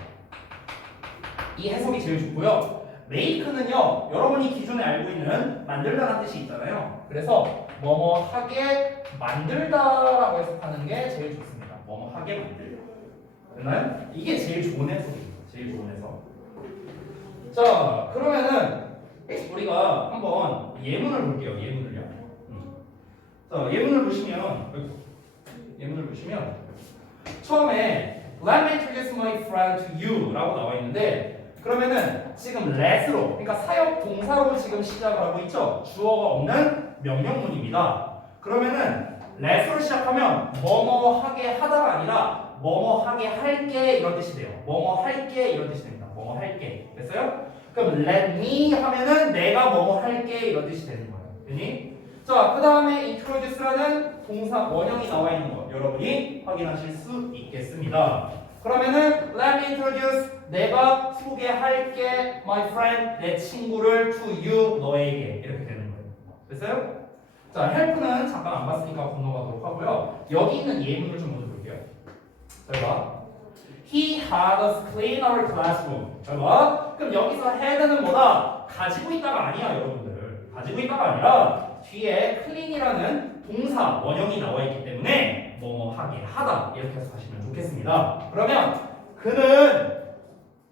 이 해석이 제일 좋고요. make는요. 여러분이 기존에 알고 있는 만들다라는 뜻이 있잖아요. 그래서 뭐뭐하게 만들다라고 해석하는 게 제일 좋습니다. 뭐뭐하게 만들다. 됐나요? 이게 제일 좋은 해석입니다. 제일 좋은 해석. 자, 그러면은 우리가 한번 예문을 볼게요. 예문을요. 자, 예문을 보시면 처음에 Let me introduce my friend to you 라고 나와 있는데 그러면은 지금 let으로 그러니까 사역 동사로 지금 시작을 하고 있죠. 주어가 없는 명령문입니다. 그러면은 let으로 시작하면 뭐뭐 하게 하다가 아니라 뭐뭐 하게 할게 이런 뜻이 돼요. 뭐뭐 할게 이런 뜻이 됩니다. 뭐뭐 할게. 됐어요? 그럼 let me 하면은 내가 뭐뭐 할게 이런 뜻이 되는 거예요. 됐니? 자, 그 다음에 introduce라는 동사 원형이 나와 있는 거 여러분이 확인하실 수 있겠습니다. 그러면은 let me introduce 내가 소개할게 my friend 내 친구를 to you 너에게 이렇게 되는 거예요. 됐어요? 자, help는 잠깐 안 봤으니까 건너가도록 하고요. 여기 있는 예문을 좀 먼저 볼게요. 잘 봐. He had us clean our classroom. 잘 봐. 그럼 여기서 had는 뭐다? 가지고 있다가 아니야, 여러분들. 가지고 있다가 아니라 뒤에 clean이라는 동사 원형이 나와 있기 때문에 뭐뭐 하게 하다 이렇게 해서 가시면 좋겠습니다. 그러면 그는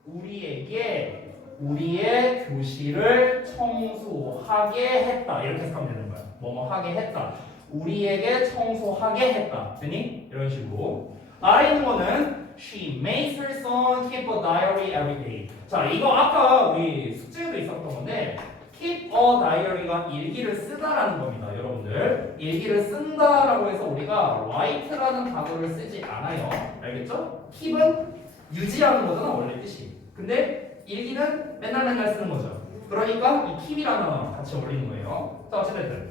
우리에게 우리의 교실을 청소하게 했다 이렇게 해석하면 되는 거야. 뭐뭐 하게 했다. 우리에게 청소하게 했다. 되니? 이런 식으로. 아래 있는 거는 She makes her son keep a diary every day. 자, 이거 아까 우리 숙제에도 있었던 건데 keep a diary가 일기를 쓰다라는 겁니다, 여러분들. 일기를 쓴다라고 해서 우리가 write라는 단어를 쓰지 않아요. 알겠죠? keep은 유지하는 거잖아, 원래 뜻이. 근데 일기는 맨날 쓰는 거죠. 그러니까 이 keep이라는 단어 같이 어울리는 거예요. 자, 어쨌든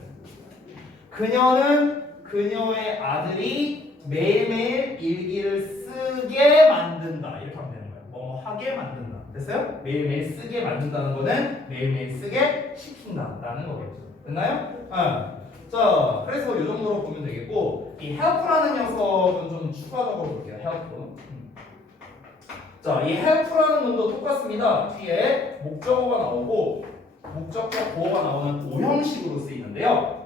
그녀는 그녀의 아들이 매일매일 일기를 쓰게 만든다. 이렇게 하면 되는 거예요. 뭐 하게 만든다. 됐어요? 매일매일 쓰게 만든다는 거는 매일매일 쓰게 시킨다라는 거겠죠. 됐나요? 자, 그래서 이 정도로 보면 되겠고 이 help라는 녀석은 좀 추가적으로 볼게요. help. 자, 이 help라는 놈도 똑같습니다. 뒤에 목적어가 나오고 목적격 보어가 나오는 오형식으로 쓰이는데요.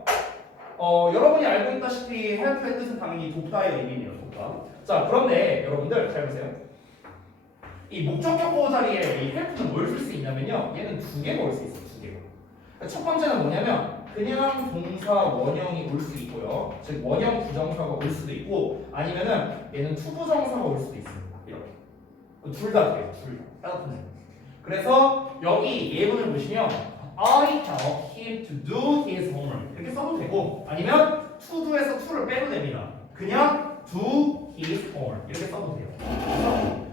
여러분이 알고 있다시피 help의 뜻은 당연히 돕다의 의미네요. 돕다. 자, 그런데 여러분들 잘 보세요. 이 목적격 보호 자리에 이 help는 뭘 쓸 수 있냐면요. 얘는 두 개가 올 수 있어요. 두 개가. 첫 번째는 뭐냐면 그냥 동사 원형이 올 수 있고요. 즉 원형 부정사가 올 수도 있고 아니면은 얘는 투부정사가 올 수도 있습니다. 이렇게 둘 다 돼요. 둘 다. help는. 그래서 여기 예문을 보시면 I help him to do his homework 이렇게 써도 되고 아니면 to do에서 to를 빼도 됩니다. 그냥 do his homework 이렇게 써도 돼요.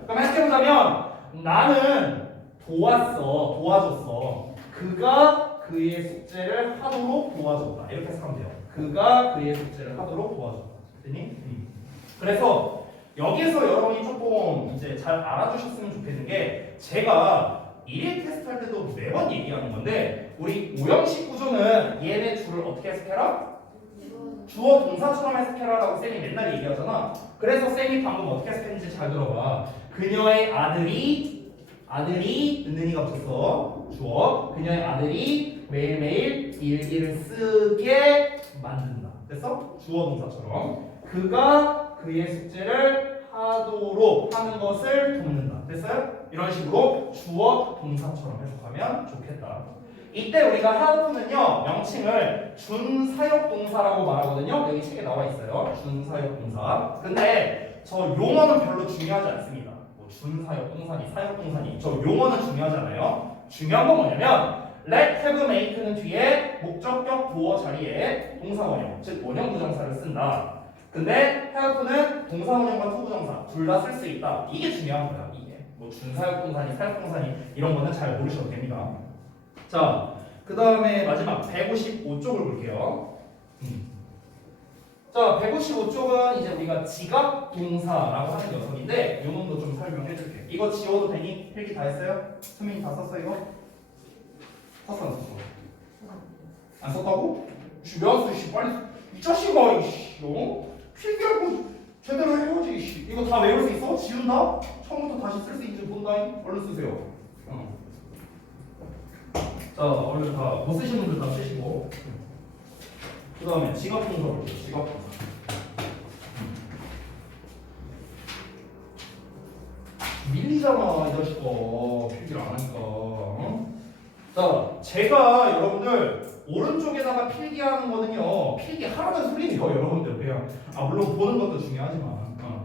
그럼 해석해보자면 나는 도와줬어. 그가 그의 숙제를 하도록 도와줬다. 이렇게 해석하면 돼요. 그가 그의 숙제를 하도록 도와줬다. 됐니? 그래서 여기에서 여러분이 조금 이제 잘 알아주셨으면 좋겠는 게 제가 1일 테스트 할 때도 매번 얘기하는 건데 우리 오형식 구조는 얘네 줄을 어떻게 해석해라? 주어 동사처럼 해석해라라고 쌤이 맨날 얘기하잖아. 그래서 쌤이 방금 어떻게 해석했는지 잘 들어봐. 그녀의 아들이 은은이가 붙었어. 주어. 그녀의 아들이 매일매일 일기를 쓰게 만든다. 됐어? 주어 동사처럼. 그가 그의 숙제를 하도록 하는 것을 돕는다. 됐어요? 이런 식으로 주어 동사처럼 해석하면 좋겠다. 이때 우리가 help는요 명칭을 준사역동사라고 말하거든요. 여기 책에 나와 있어요. 준사역동사. 근데 저 용어는 별로 중요하지 않습니다. 뭐 준사역동사니 사역동사니 저 용어는 중요하지 않아요. 중요한 건 뭐냐면 let, have, make는 뒤에 목적격 보어 자리에 동사원형 즉 원형 부정사를 쓴다. 근데 help는 동사원형과 투부정사 둘 다 쓸 수 있다. 이게 중요한 거야. 이게 뭐 준사역동사니 사역동사니 이런 거는 잘 모르셔도 됩니다. 자, 그 다음에 마지막 155쪽을 볼게요. 자, 155쪽은 이제 우리가 지각동사라고 하는 녀석인데 요 놈도 좀 설명해 줄게. 이거 지워도 되니? 필기 다 했어요? 수민이 다 썼어 이거? 썼어 안 썼어? 안 썼다고? 주변수 씨 빨리 이 자식아 이씨 필기하고 제대로 해야지 이씨. 이거 다 외울 수 있어? 지운다? 처음부터 다시 쓸 수 있는지 본다잉? 얼른 쓰세요. 자, 얼른 다 못 쓰신 분들 다 쓰시고 그 다음에 지각동사 볼게요. 지각동사 밀리잖아 이 자식아 필기를 안 하니까 자, 제가 여러분들 오른쪽에다가 필기하는 거는요 필기하라는 소리예요 여러분들 그냥 물론 보는 것도 중요하지만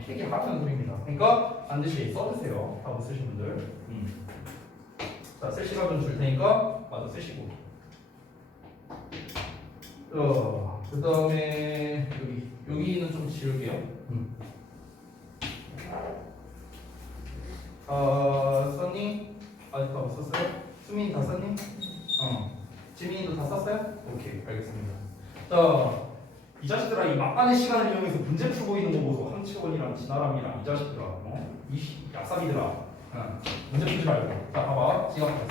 필기하라는 소리입니다. 그러니까 반드시 써주세요. 다 못 쓰신 분들 자, 쓸 시간 좀 줄 테니까 마저 쓰시고 그 다음에 여기는 좀 지울게요. 썼니? 아직도 안 썼어요? 수민이 다 썼니? 지민이도 다 썼어요? 오케이 알겠습니다. 자, 이 자식들아 이 막간의 시간을 이용해서 문제 풀고 있는 거 보소. 함치원이랑 진아람이랑 이 자식들아 이 얍삽이들아 문제 풀지 말고 자 봐봐 지각해서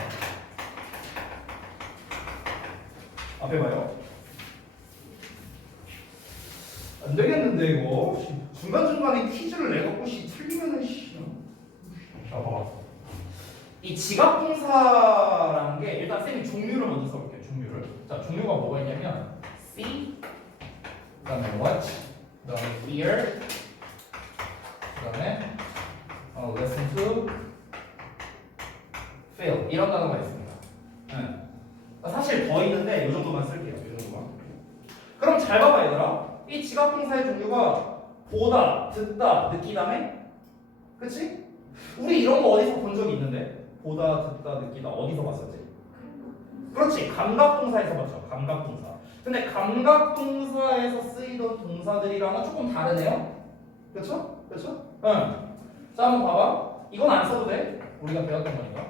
앞에 봐요. 안 되겠는데 이거 중간중간에 퀴즈를 내갖고 틀리면은 자 봐봐 이 지각동사라는 게 일단 쌤이 종류를 먼저 써볼게요. 종류를 자 종류가 뭐가 있냐면 see 그 다음에 watch 그 다음에 hear 그 다음에 listen to feel 이런 단어가 있습니다. 사실 더 있는데 이 정도만 쓸게요. 이 정도만. 그럼 잘 봐봐 얘들아. 이 지각동사의 종류가 보다, 듣다, 느끼다네. 그치? 우리 이런 거 어디서 본 적이 있는데? 보다, 듣다, 느끼다 어디서 봤었지? 그렇지. 감각동사에서 봤죠. 감각동사. 근데 감각동사에서 쓰이던 동사들이랑은 조금 다르네요. 그렇죠? 그렇죠? 자 한번 봐봐. 이건 안 써도 돼. 우리가 배웠던 거니까.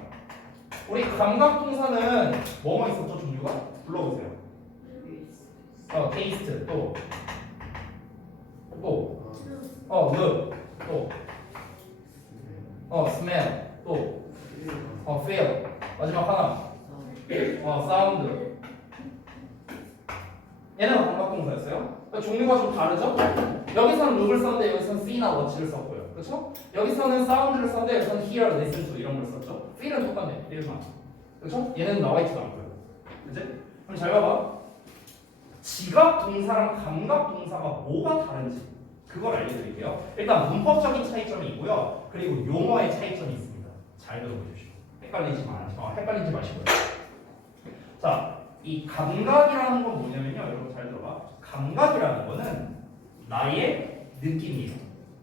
우리 감각동사는 뭐뭐 있었죠? 종류가? 불러보세요. taste 또 look 또 smell 또 feel 마지막 하나 sound 얘는 감각동사였어요. 그러니까 종류가 좀 다르죠? 여기서는 look을 썼는데 여기서는 see나 watch를 썼고요. 그렇죠? 여기서는 sound를 썼는데 여기서는 hear, listen to 이런 걸 썼죠? feel은 똑같네. feel만. 그렇죠? 얘는 나와 있지도 않고요. 그치? 그럼 잘 봐봐. 지각동사랑 감각동사가 뭐가 다른지 그걸 알려드릴게요. 일단 문법적인 차이점이 있고요. 그리고 용어의 차이점이 있습니다. 잘 들어보십시오. 헷갈리지 마시고요. 자, 이 감각이라는 건 뭐냐면요. 여러분 잘 들어봐. 감각이라는 거는 나의 느낌이에요.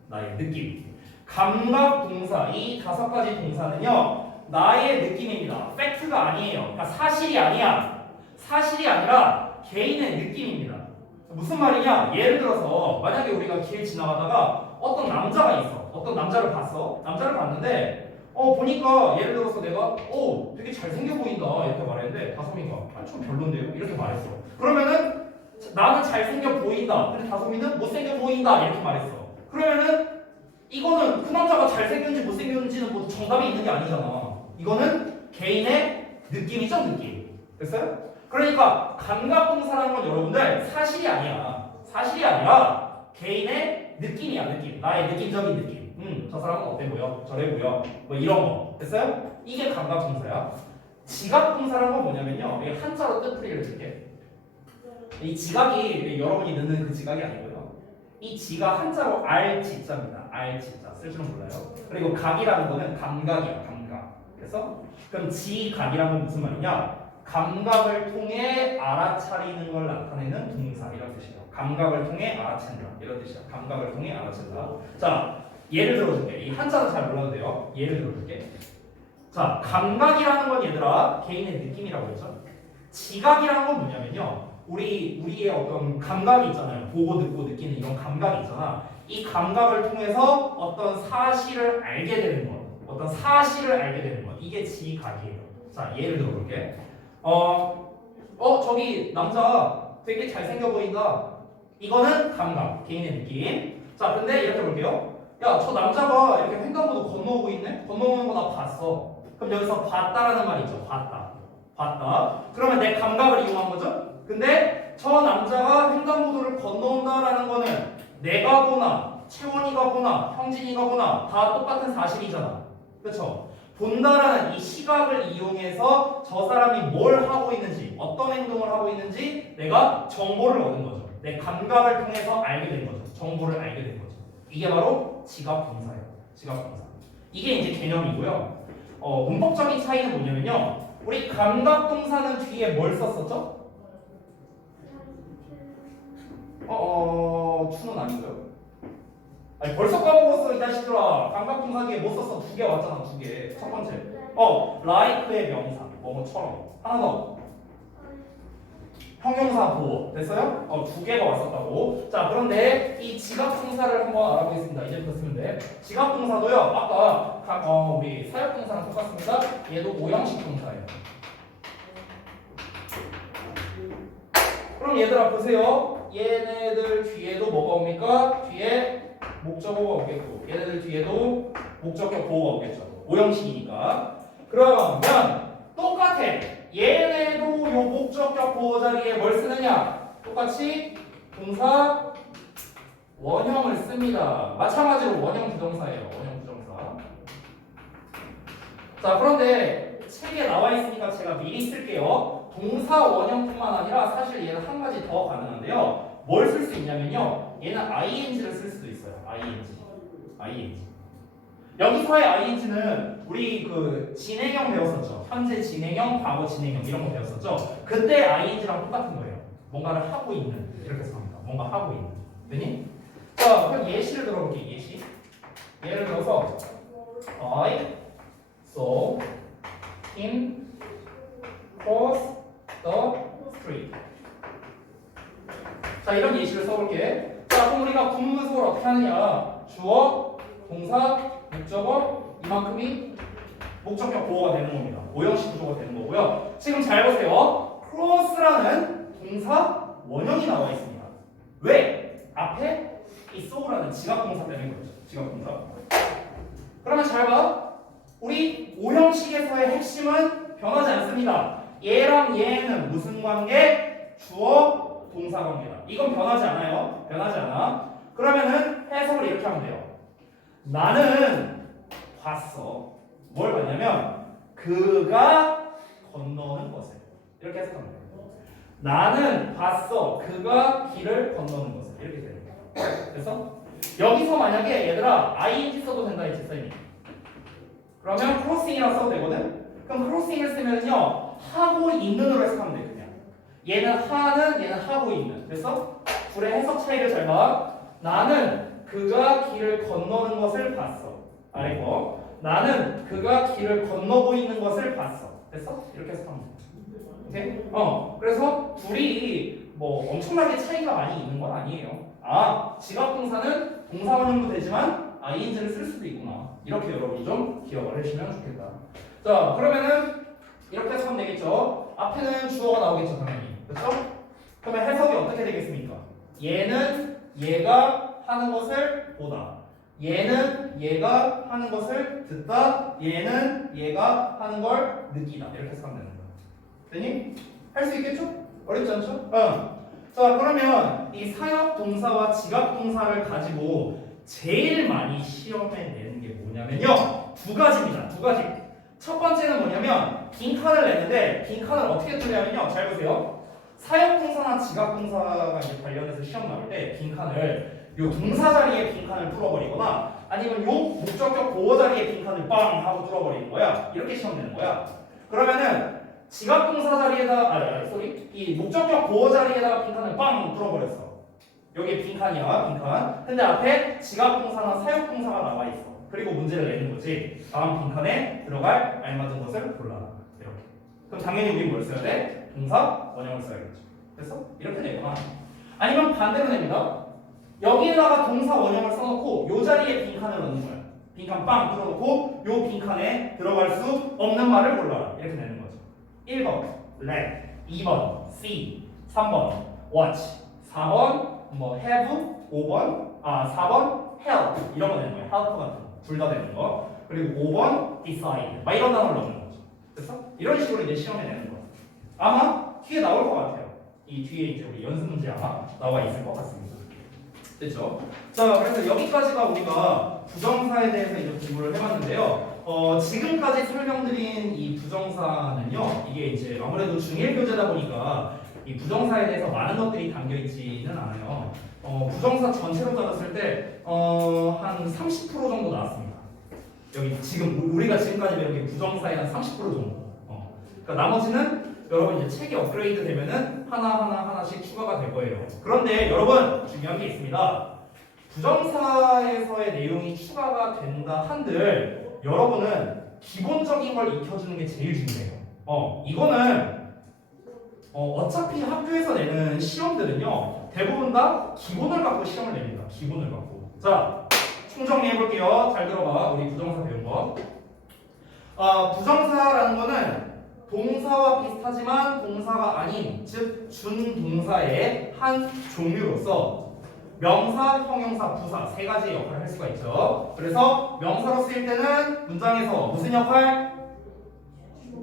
나의 느낌. 감각 동사, 이 5가지 동사는요. 나의 느낌입니다. 팩트가 아니에요. 그러니까 사실이 아니야. 사실이 아니라 개인의 느낌입니다. 무슨 말이냐? 예를 들어서 만약에 우리가 길 지나가다가 어떤 남자가 있어. 어떤 남자를 봤어. 남자를 봤는데 보니까 예를 들어서 내가 되게 잘생겨 보인다 이렇게 말했는데 다솜이가 좀 별론데요? 이렇게 말했어. 그러면은 나는 잘생겨 보인다. 근데 다솜이는 못생겨 보인다 이렇게 말했어. 그러면은 이거는 그 남자가 잘생겼는지 못생겼는지는 뭐 정답이 있는 게 아니잖아. 이거는 개인의 느낌이죠, 느낌. 됐어요? 그러니까 감각동사라는 건 여러분들 사실이 아니야. 사실이 아니라 개인의 느낌이야, 느낌. 나의 느낌적인 느낌. 저 사람은 어때 보여? 저래 보여? 뭐 이런 거. 됐어요? 이게 감각동사야. 지각동사라는 건 뭐냐면요. 이게 한자로 뜻풀이를 줄게. 이 지각이 여러분이 넣는 그 지각이 아니고요. 이 지가 한자로 알지자입니다. 알지자. 쓸 줄은 몰라요. 그리고 각이라는 거는 감각이야, 감각. 그래서 그럼 지각이라는 건 무슨 말이냐? 감각을 통해 알아차리는 걸 나타내는 동사 이런 뜻이에요. 감각을 통해 알아챈다 이런 뜻이야. 감각을 통해 알아챈다. 자, 예를 들어줄게. 이 한자는 잘 몰라도 돼요. 예를 들어줄게. 자, 감각이라는 건 얘들아 개인의 느낌이라고 했죠. 지각이라는 건 뭐냐면요. 우리의 어떤 감각이 있잖아요. 보고 듣고 느끼는 이런 감각이 있잖아. 이 감각을 통해서 어떤 사실을 알게 되는 것, 어떤 사실을 알게 되는 것. 이게 지각이에요. 자, 예를 들어볼게. 저기 남자 되게 잘생겨 보인다. 이거는 감각, 개인의 느낌. 자, 근데 이렇게 볼게요. 야, 저 남자가 이렇게 횡단보도 건너오고 있네? 건너오는 거 나 봤어. 그럼 여기서 봤다라는 말이 있죠. 봤다. 봤다. 그러면 내 감각을 이용한 거죠? 근데 저 남자가 횡단보도를 건너온다라는 거는 내가 보나, 채원이가 보나, 형진이가 보나 다 똑같은 사실이잖아. 그렇죠? 본다라는 이 시각을 이용해서 저 사람이 뭘 하고 있는지, 어떤 행동을 하고 있는지 내가 정보를 얻은 거죠. 내 감각을 통해서 알게 된 거죠. 정보를 알게 된 거죠. 이게 바로 지각동사예요. 지각동사. 이게 이제 개념이고요. 문법적인 차이는 뭐냐면요. 우리 감각동사는 뒤에 뭘 썼었죠? 추는 아닌가요? 아니 벌써 까먹었어 이 자식들아. 감각동사 뒤에 뭐 썼어? 2개 왔잖아. 2개. 첫 번째 like의 명사 뭐뭐처럼. 하나 더 형용사 보호. 됐어요? 2개가 왔었다고. 자, 그런데 이 지각동사를 한번 알아보겠습니다. 이제부터 쓰면 돼. 지각동사도요. 아까 우리 사역동사랑 똑같습니다. 얘도 5형식 동사예요. 그럼 얘들아 보세요. 얘네들 뒤에도 뭐가 옵니까? 뒤에 목적어가 오겠고 얘네들 뒤에도 목적격 보호가 오겠죠. 5형식이니까. 그러면 똑같아. 얘네도 요 목적격 보호 자리에 뭘 쓰느냐? 똑같이 동사 원형을 씁니다. 마찬가지로 원형 부정사예요. 원형 부정사. 자, 그런데 책에 나와 있으니까 제가 미리 쓸게요. 동사 원형뿐만 아니라 사실 얘는 한 가지 더 가능한데요. 뭘 쓸 수 있냐면요. 얘는 ing를 쓸 수도 있어요. ing. 여기서의 ing는 우리 그 진행형 배웠었죠. 현재 진행형, 과거 진행형 이런 거 배웠었죠. 그때 ing랑 똑같은 거예요. 뭔가를 하고 있는 이렇게 생각합니다. 뭔가 하고 있는. 되니? 자, 그럼 예시를 들어볼게요. 예시. 예를 들어서 I saw him cross the street. 자, 이런 예시를 써볼게. 자, 그럼 우리가 구문 분석을 어떻게 하느냐? 주어, 동사, 목적어 이만큼이 목적격 보호가 되는 겁니다. 5형식 구조가 되는 거고요. 지금 잘 보세요. cross라는 동사 원형이 나와 있습니다. 왜? 앞에 이 saw라는 지각동사 때문에 그렇죠. 지각동사. 그러면 잘 봐. 우리 5형식에서의 핵심은 변하지 않습니다. 얘랑 얘는 무슨 관계? 주어, 동사 관계다. 이건 변하지 않아요. 변하지 않아. 그러면은 해석을 이렇게 하면 돼요. 나는 봤어. 뭘 봤냐면 그가 건너는 것을. 이렇게 해석하면 돼요. 나는 봤어. 그가 길을 건너는 것을. 이렇게 되는 거예요. 그래서 여기서 만약에 얘들아 ing 써도 된다 했지 쌤이. 그러면 크로싱이라고 써도 되거든. 그럼 크로싱을 쓰면요 하고 있는으로 해석하면 돼. 그냥 얘는 하는, 얘는 하고 있는. 그래서 둘의 해석 차이를 잘 봐. 나는 그가 길을 건너는 것을 봤어. 아래 거. 나는 그가 길을 건너고 있는 것을 봤어. 됐어? 이렇게 해석하면 돼. 오케이? 그래서 둘이 뭐 엄청나게 차이가 많이 있는 건 아니에요. 아, 지각동사는 동사원형도 되지만 ing를 쓸 수도 있구나. 이렇게 여러분이 좀 기억을 해주시면 좋겠다. 자, 그러면은 이렇게 해석하면 되겠죠. 앞에는 주어가 나오겠죠, 당연히. 그렇죠? 그러면 해석이 어떻게 되겠습니까? 얘는 얘가 하는 것을 보다. 얘는 얘가 하는 것을 듣다. 얘는 얘가 하는 걸 느끼다. 이렇게 해석하면 되는 거야. 되니? 할 수 있겠죠? 어렵지 않죠? 자, 그러면 이 사역 동사와 지각 동사를 가지고 제일 많이 시험에 내는 게 뭐냐면요. 두 가지입니다. 두 가지. 첫 번째는 뭐냐면 빈칸을 내는데 빈칸을 어떻게 뚫냐면요. 잘 보세요. 사역 동사나 지각 동사가 이제 관련해서 시험 나올 때 빈칸을 요 동사 자리에 빈칸을 뚫어버리거나 아니면 요 목적격 보호 자리에 빈칸을 빵 하고 뚫어버리는 거야. 이렇게 시험 내는 거야. 그러면은 지각 동사 자리에다 이 목적격 보호 자리에다가 빈칸을 빵 뚫어버렸어. 여기 빈칸이야, 빈칸. 근데 앞에 지각 동사나 사역 동사가 나와 있어. 그리고 문제를 내는 거지. 다음 빈칸에 들어갈 알맞은 것을 골라라. 이렇게. 그럼 당연히 우리 뭘 써야 돼? 동사 원형을 써야겠죠. 그래서 이렇게 되거나 아니면 반대로 됩니다. 여기에다가 동사 원형을 써놓고 요 자리에 빈칸을 넣는 거야. 빈칸 빵 뚫어놓고 요 빈칸에 들어갈 수 없는 말을 골라라. 이렇게 되는 거죠. 1번 let, 2번 see, 3번 watch, 4번 뭐 have, 4번 help 이런 거 되는 거예요. help 같은 거. 둘 다 되는 거. 그리고 5번 decide 막 이런 단어를 넣는 거죠. 그래서 이런 식으로 이제 시험에 내는 거. 아마 뒤에 나올 것 같아요. 이 뒤에 이제 우리 연습 문제 아마 나와 있을 것 같습니다. 됐죠? 자, 그래서 여기까지가 우리가 부정사에 대해서 이제 공부를 해봤는데요. 지금까지 설명드린 이 부정사는요, 이게 이제 아무래도 중1 교재다 보니까 이 부정사에 대해서 많은 것들이 담겨 있지는 않아요. 부정사 전체로 따졌을 때 한 30% 정도 나왔습니다. 여기 지금 우리가 지금까지 배운 게 부정사의 한 30% 정도. 그러니까 나머지는 여러분 이제 책이 업그레이드 되면은 하나씩 추가가 될 거예요. 그런데 여러분 중요한 게 있습니다. 부정사에서의 내용이 추가가 된다 한들 여러분은 기본적인 걸 익혀주는 게 제일 중요해요. 이거는 어차피 학교에서 내는 시험들은요 대부분 다 기본을 갖고 시험을 냅니다. 기본을 갖고. 자, 총정리해 볼게요. 잘 들어봐. 우리 부정사 배운 거. 부정사라는 거는 동사와 비슷하지만 동사가 아닌, 즉 준동사의 한 종류로서 명사, 형용사, 부사 세 가지의 역할을 할 수가 있죠. 그래서 명사로 쓰일 때는 문장에서 무슨 역할?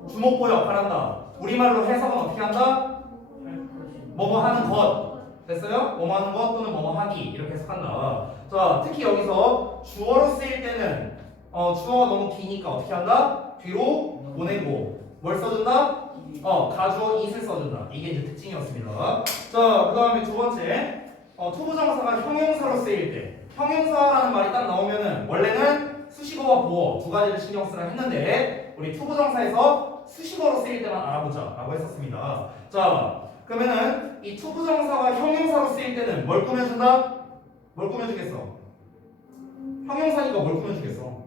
주목보 역할을 한다. 우리말로 해석은 어떻게 한다? 뭐뭐 하는 것. 됐어요? 뭐뭐 하는 것 또는 뭐뭐 하기 이렇게 해석한다. 자, 특히 여기서 주어로 쓰일 때는 주어가 너무 기니까 어떻게 한다? 뒤로 보내고 뭘 써준다? 가주어 it을 써준다. 이게 이제 특징이었습니다. 자, 그 다음에 두 번째 투부정사가 형용사로 쓰일 때 형용사라는 말이 딱 나오면은 원래는 수식어와 보어 두 가지를 신경 쓰라 했는데 우리 투부정사에서 수식어로 쓰일 때만 알아보자 라고 했었습니다. 자, 그러면은 이 투부정사가 형용사로 쓰일 때는 뭘 꾸며준다? 뭘 꾸며주겠어? 형용사니까 뭘 꾸며주겠어?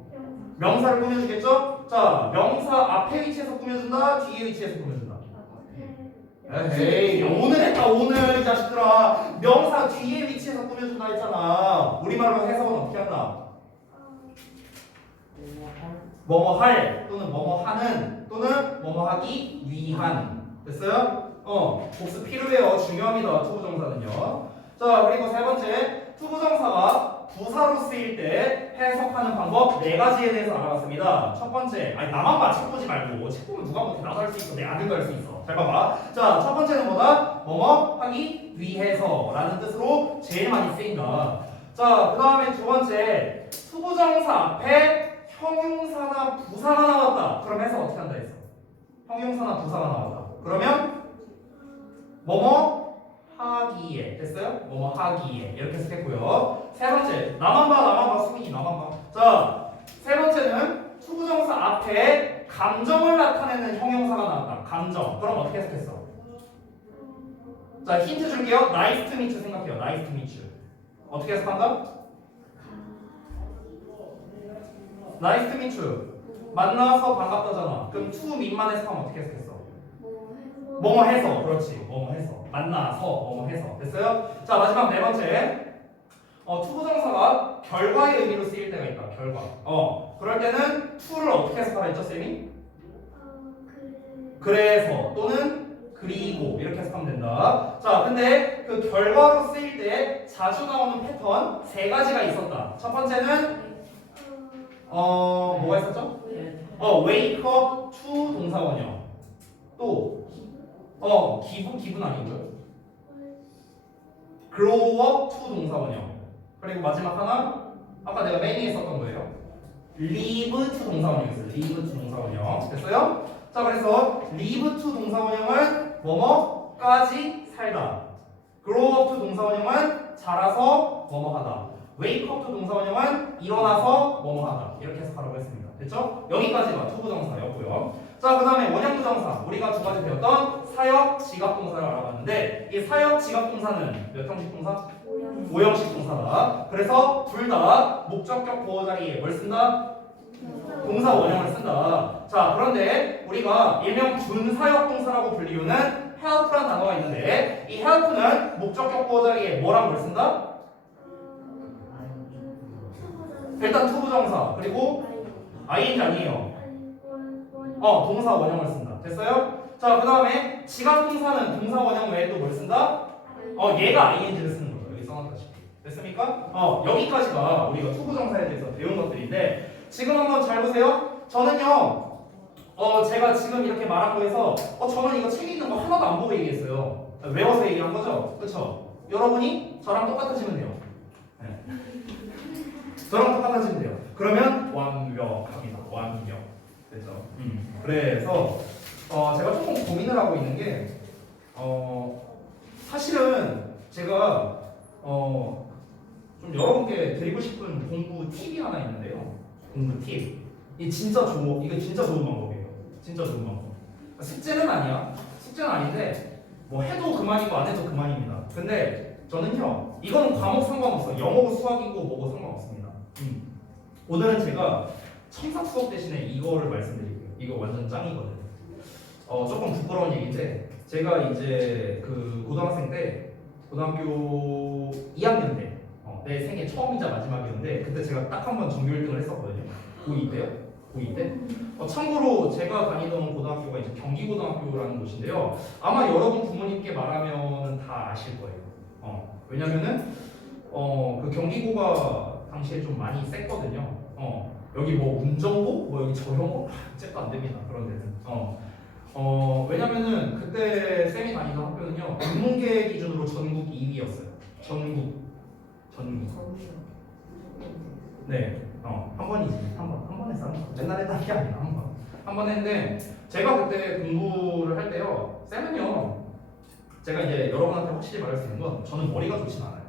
명사를 꾸며주겠죠? 자, 명사 앞에 위치에서 꾸며준다? 뒤에 위치에서 꾸며준다? 에헤이, 오늘 했다 오늘 이 자식들아. 명사 뒤에 위치에서 꾸며준다 했잖아. 우리말로 해석은 어떻게 한다? 뭐뭐 할 또는 뭐뭐 하는 또는 뭐뭐 하기 위한. 됐어요? 복습 필요해요. 중요합니다. 투부정사는요. 자, 그리고 세 번째 투부정사가 부사로 쓰일 때 해석하는 방법 네 가지에 대해서 알아봤습니다. 첫 번째, 아니 나만 봐. 책 보지 말고. 책 보면 누가 못해. 나도 할 수 있어. 내 아들도 할 수 있어. 잘 봐봐. 자, 첫 번째는 뭐다? 뭐뭐 하기 위해서 라는 뜻으로 제일 많이 쓰인다. 자, 그 다음에 두 번째, 투부정사 앞에 형용사나 부사가 나왔다. 그럼 해석 어떻게 한다 했어? 형용사나 부사가 나왔다. 그러면 뭐뭐 하기에. 됐어요? 뭐뭐 하기에. 이렇게 해석했고요. 세 번째, 나만 봐. 수민이 나만 봐. 자, 세 번째는 투부정사 앞에 감정을 나타내는 형용사가 나왔다. 감정. 그럼 어떻게 해석했어? 자 힌트 줄게요. Nice to meet you 생각해요. Nice to meet you. 어떻게 해석한다? Nice to meet you. 만나서 반갑다잖아. 그럼 to meet만 해석하면 어떻게 해석했어? 뭐뭐 해서. 그렇지. 뭐뭐 해서. 만나서 뭐뭐 해서. 됐어요? 자 마지막 네 번째. 투부정사가 결과의 의미로 쓰일 때가 있다. 결과. 그럴 때는 to를 어떻게 해석하라 했죠, 쌤이? 그래서 또는 그리고 이렇게 해석하면 된다. 자, 근데 그 결과로 쓰일 때 자주 나오는 패턴 세 가지가 있었다. 첫 번째는 뭐가 있었죠? wake up to 동사원형. 또 기분 아니고요. grow up to 동사원형. 그리고 마지막 하나 아까 내가 메인에 썼던 거예요. leave to 동사원형이었어요. leave to 동사원형. 됐어요? 자, 그래서 live to 동사원형은 뭐뭐까지 살다. grow up to 동사원형은 자라서 뭐뭐하다. wake up to 동사원형은 일어나서 뭐뭐하다. 이렇게 해석하라고 했습니다. 됐죠? 여기까지가 투부정사였고요. 자, 그 다음에 원형부정사. 우리가 두 가지 배웠던 사역, 지각동사를 알아봤는데 이 사역, 지각동사는 몇 형식 동사? 5형식 동사다. 그래서 둘 다 목적격 보호 자리에 뭘 쓴다? 동사 원형을 쓴다. 자, 그런데 우리가 일명 준사역 동사라고 불리우는 help라는 단어가 있는데 이 help는 목적격 보호 자리에 뭐랑 뭘 쓴다? 일단 투부정사 그리고 ing 아니에요. 동사 원형을 쓴다. 됐어요? 자, 그 다음에 지각동사는 동사 원형 외에 또 뭘 쓴다? 얘가 ing를 쓰는 거예요. 여기 써놨다시피. 됐습니까? 여기까지가 우리가 투부정사에 대해서 배운 것들인데 지금 한번 잘 보세요. 저는요, 제가 지금 이렇게 말한 거에서, 저는 이거 책에 있는 거 하나도 안 보고 얘기했어요. 외워서 얘기한 거죠? 그쵸? 여러분이 저랑 똑같아지면 돼요. 네. 저랑 똑같아지면 돼요. 그러면 완벽합니다. 완벽. 됐죠? 그래서, 제가 조금 고민을 하고 있는 게, 사실은 제가, 좀 여러분께 드리고 싶은 공부 팁이 하나 있는데요. 공부 팁. 이게 진짜 좋은 방법이에요. 진짜 좋은 방법. 숙제는 아니야. 숙제는 아닌데 뭐 해도 그만이고 안 해도 그만입니다. 근데 저는요, 이거는 과목 상관없어. 영어고 수학이고 뭐고 상관없습니다. 오늘은 제가 첨삭 수업 대신에 이거를 말씀드릴게요. 이거 완전 짱이거든요. 조금 부끄러운 얘기인데 제가 이제 그 고등학생 때 고등학교 2학년 때 내 생애 처음이자 마지막이었는데 그때 제가 딱 한 번 전교 1등을 했었거든요. 고2 때요. 고2 때. 참고로 제가 다니던 고등학교가 이제 경기고등학교라는 곳인데요. 아마 여러분 부모님께 말하면 다 아실 거예요. 왜냐면은 그 경기고가 당시에 좀 많이 셌거든요. 여기 뭐 운정고, 뭐 여기 저형고, 잽도 안 됩니다. 그런 데는. 왜냐면은 그때 쌤이 다니던 학교는요, 인문계 기준으로 전국 2위였어요. 전국. 네, 한 번이지. 한 번 했어. 맨날 했다는 게 아니라 한 번 했는데 제가 그때 공부를 할 때요, 쌤은요, 제가 이제 여러분한테 확실히 말할 수 있는 건 저는 머리가 좋진 않아요.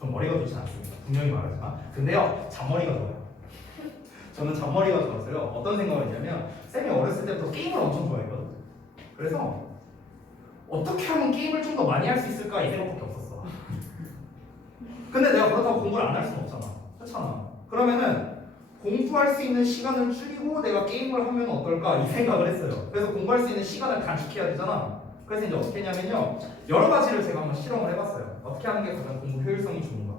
전 머리가 좋진 않습니다. 분명히 말하지만. 근데요, 잔머리가 좋아요. 저는 잔머리가 좋았어요. 어떤 생각을 했냐면 쌤이 어렸을 때부터 게임을 엄청 좋아했거든. 그래서 어떻게 하면 게임을 좀 더 많이 할 수 있을까 이 생각밖에 없었어. 근데 내가 그렇다고 공부를 안 할 수는 없잖아. 그렇잖아. 그러면은 공부할 수 있는 시간을 줄이고 내가 게임을 하면 어떨까 이 생각을 했어요. 그래서 공부할 수 있는 시간을 단축해야 되잖아. 그래서 이제 어떻게 했냐면요, 여러 가지를 제가 한번 실험을 해봤어요. 어떻게 하는 게 가장 공부 효율성이 좋은가.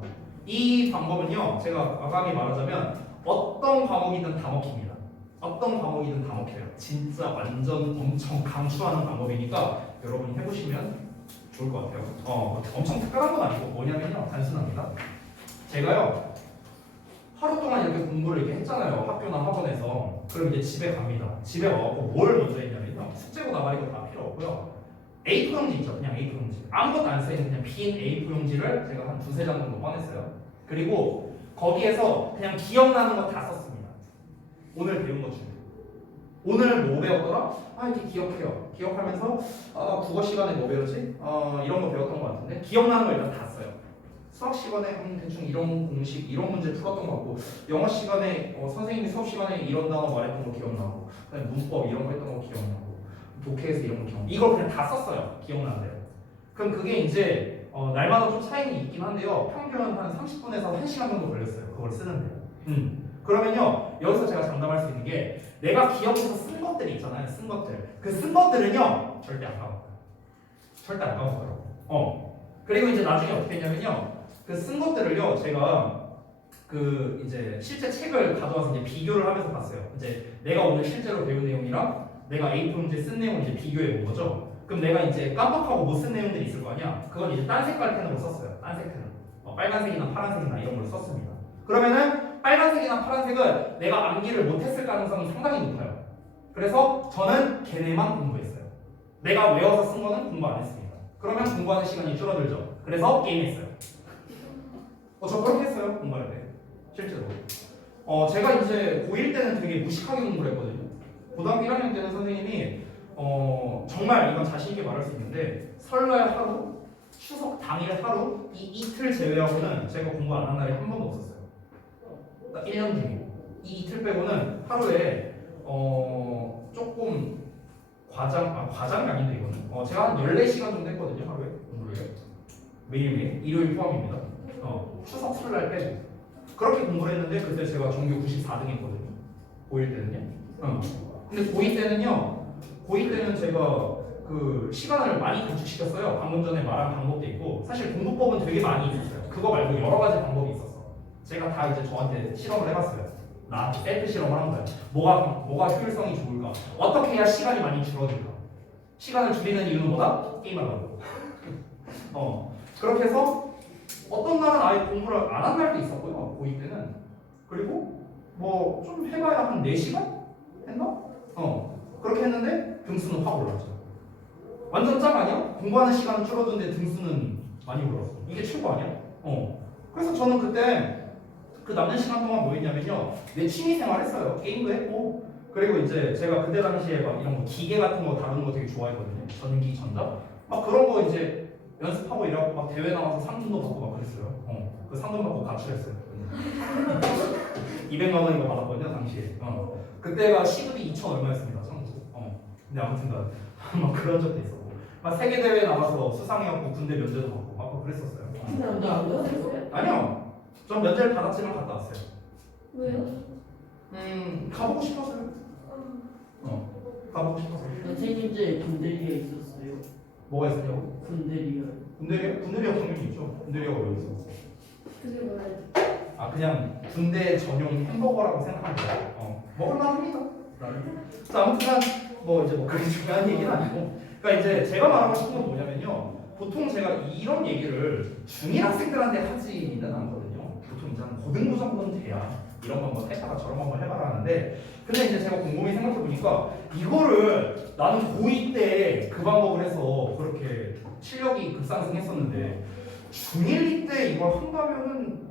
이 방법은요, 제가 과감히 말하자면 어떤 과목이든 다 먹힙니다. 어떤 과목이든 다 먹혀요. 진짜 완전 엄청 강추하는 방법이니까 여러분이 해보시면 좋을 것 같아요. 엄청 특별한 건 아니고 뭐냐면요, 단순합니다. 제가요, 하루 동안 이렇게 공부를 이렇게 했잖아요. 학교나 학원에서. 그럼 이제 집에 갑니다. 집에 와서 뭘 먼저 했냐면요, 숙제고 나발이고 다 필요 없고요. A4 용지 있죠. 그냥 A4 용지. 아무것도 안 써있는 그냥 빈 A4 용지를 제가 한 두세 장 정도 꺼냈어요. 그리고 거기에서 그냥 기억나는 거 다 썼습니다. 오늘 배운 거 중에. 오늘 뭐 배웠더라? 이렇게 기억해요. 기억하면서 국어 시간에 뭐 배웠지? 이런 거 배웠던 것 같은데 기억나는 거 일단 다 써요. 수학 시간에 대충 이런 공식, 이런 문제 풀었던 것 같고, 영어 시간에 선생님이 수업 시간에 이런 단어 말했던 거 기억나고, 그다음에 문법 이런 거 했던 거 기억나고, 독해에서 이런 거 기억나고, 이걸 그냥 다 썼어요. 기억나는 대로. 그럼 그게 이제 날마다 좀 차이는 있긴 한데요. 평균 한 30분에서 1시간 정도 걸렸어요. 그걸 쓰는데. 그러면요 여기서 제가 장담할 수 있는 게 내가 기억해서 쓴 것들이 있잖아요. 쓴 것들. 그 쓴 것들은요 절대 안 까먹어요. 절대 안 까먹어요. 그리고 이제 나중에 어떻게 했냐면요. 그 쓴 것들을요 제가 그 이제 실제 책을 가져와서 이제 비교를 하면서 봤어요. 이제 내가 오늘 실제로 배운 내용이랑 내가 A4 문제 쓴 내용을 이제 비교해 본 거죠. 그럼 내가 이제 깜빡하고 못 쓴 내용들이 있을 거 아니야. 그건 이제 딴 색깔 펜으로 썼어요. 딴 색깔. 빨간색이나 파란색이나 이런 걸로 썼습니다. 그러면은 빨간색이나 파란색은 내가 암기를 못했을 가능성이 상당히 높아요. 그래서 저는 걔네만 공부했어요. 내가 외워서 쓴 거는 공부 안 했습니다. 그러면 공부하는 시간이 줄어들죠. 그래서 게임했어요. 저 그렇게 했어요. 공부할 때. 실제로. 제가 이제 고1 때는 되게 무식하게 공부를 했거든요. 고등학교 1학년 때는 선생님이 정말 이건 자신 있게 말할 수 있는데 설날 하루, 추석 당일 하루 이 이틀 제외하고는 제가 공부 안 한 날이 한 번도 없었어요. 딱 1년 중에 이 이틀 빼고는 하루에 조금 과장이 아닌데 이거는 제가 한 14시간 정도 했거든요. 하루에 공부를 매일매일 일요일 포함입니다. 추석 설날 빼고 그렇게 공부를 했는데 그때 제가 전교 94등 했거든요. 고1 때는요. 근데 고2 때는 제가 그 시간을 많이 단축시켰어요. 방금 전에 말한 방법도 있고 사실 공부법은 되게 많이 있었어요. 그거 말고 여러 가지 방법이 있었어. 제가 다 이제 저한테 실험을 해봤어요. 나한테 셀프 실험을 한 거예요. 뭐가 효율성이 좋을까? 어떻게 해야 시간이 많이 줄어들까? 시간을 줄이는 이유는 뭐다? 게임하려고. 그렇게 해서 어떤 날은 아예 공부를 안 한 날도 있었고요. 고2 때는. 그리고 뭐 좀 해봐야 한 4시간? 했나? 그렇게 했는데 등수는 확 올랐죠. 완전 짱 아니야? 공부하는 시간은 줄어드는데 등수는 많이 올랐어. 이게 최고 아니야? 그래서 저는 그때 그 남는 시간 동안 뭐 했냐면요. 내 취미생활 했어요. 게임도 했고. 그리고 이제 제가 그때 당시에 막 이런 거 기계 같은 거 다루는 거 되게 좋아했거든요. 전기, 전자. 막 그런 거 이제 연습하고 이러고 막 대회 나가서 상금도 받고 막 그랬어요. 그 상금 받고 가출했어요. 200만 원인가 받았거든요, 당시에. 그때가 시급이 2천 얼마였습니다, 참고. 근데 아무튼간 막 그런 적도 있었고. 막 세계 대회 나가서 수상해갖고 군대 면제도 받고 막 그랬었어요. 근데 안 가셨어요? 아니요, 전 면제를 받았지만 갔다 왔어요. 왜요? 가보고 싶어서요. 가보고 싶어서. 선생님제 군대리아 있었어요. 뭐가 있었냐고? 군대리아. 군대리아 당연히 있죠. 군대리아가 왜 있어? 그게 뭐예요? 그냥 군대 전용 햄버거라고 생각하면 돼요. 먹을만 합니다. 자, 아무튼 뭐 이제 뭐 그렇게 중요한 얘기는 아니고. 그러니까 이제 제가 말하고 싶은 건 뭐냐면요. 보통 제가 이런 얘기를 중일 학생들한테 하지는 않거든요. 보통 이제 한 고등부 정도는 돼야 이런 거 한번 해봐라 저런 거 한번 해봐라 하는데 근데 이제 제가 곰곰이 생각해보니까 이거를 나는 고2 때 그 방법을 해서 그렇게 실력이 급상승했었는데 중1 때 이걸 한다면은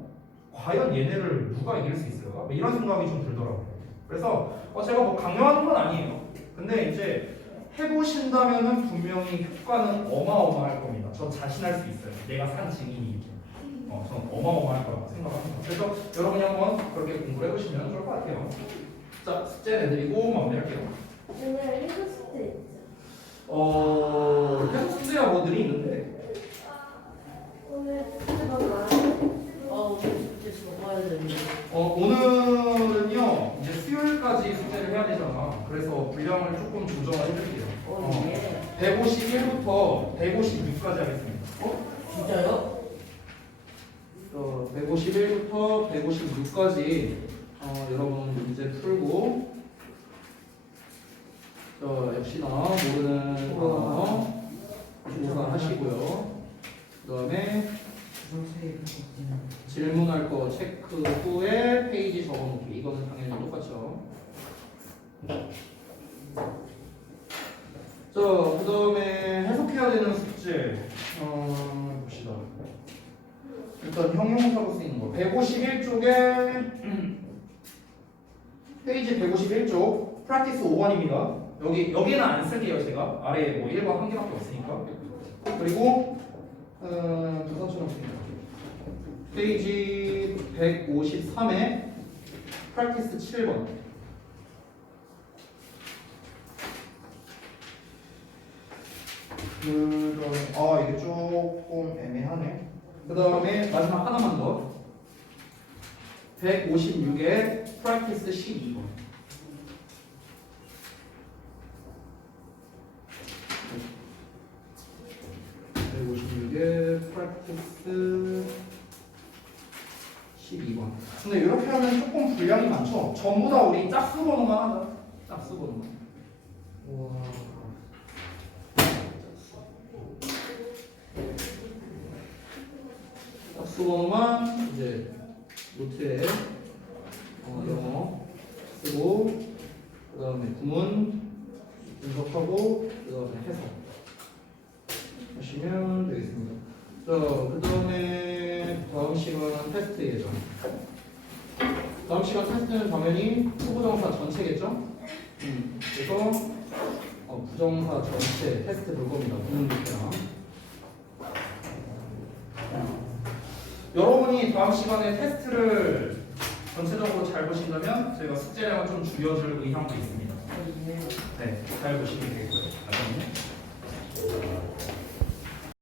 과연 얘네를 누가 이길 수 있을까? 뭐 이런 생각이 좀 들더라고요. 그래서 제가 뭐 강요하는 건 아니에요. 근데 이제 해보신다면은 분명히 효과는 어마어마할 겁니다. 저 자신할 수 있어요. 내가 산 증인이기 때문에. 저는 어마어마할 거라고 생각합니다. 그래서 여러분이 한번 그렇게 공부를 해보시면 좋을 것 같아요. 자, 숙제 내드리고 마무리할게요. 오늘 일곱 숙제 있죠? 계속 숙제야 뭐들이 있는데 오늘 숙제 너무 많아요. 오늘 숙제 적어야 되는데. 오늘은요 이제 수요일까지 숙제를 해야 되잖아. 그래서 분량을 조금 조정을 해드릴게요. 예. 151부터 156까지 하겠습니다. 진짜요? 151부터 156까지 여러분 문제 풀고 역시나 모르는 단어 조사하시고요. 그 다음에 질문할 거 체크 후에 페이지 적어놓기. 이거는 당연히 똑같죠. 자, 그 다음에 해석해야 되는 숙제 봅시다. 일단 형용사로 쓰이는 거 151쪽에 페이지 151쪽 프랙티스 5번입니다. 여기는 안 쓸게요. 제가 아래 뭐 1번 한 개밖에 없으니까. 그리고 부산처럼 씁니다. 페이지 153에 프랙티스 7번. 이게 조금 애매하네. 그 다음에 마지막 하나만 더. 156에 practice 12번. 156에 practice 12번. 근데 이렇게 하면 조금 분량이 많죠? 전부 다 우리 짝수 번호만 하자. 짝수 번호만. 와. 짝수 번호만 이제 노트에 영어 쓰고 그 다음에 구문 분석하고 그 다음에 해석 하시면 되겠습니다. 자, 그 다음에 다음 시간은 테스트 예정. 다음 시간 테스트는 당연히 투부정사 전체겠죠? 그래서 부정사 전체 테스트 볼 겁니다. 구문 문제랑. 여러분이 다음 시간에 테스트를 전체적으로 잘 보신다면 저희가 숙제량을 좀 줄여줄 의향도 있습니다. 예. 네, 잘 보시면 되겠고요.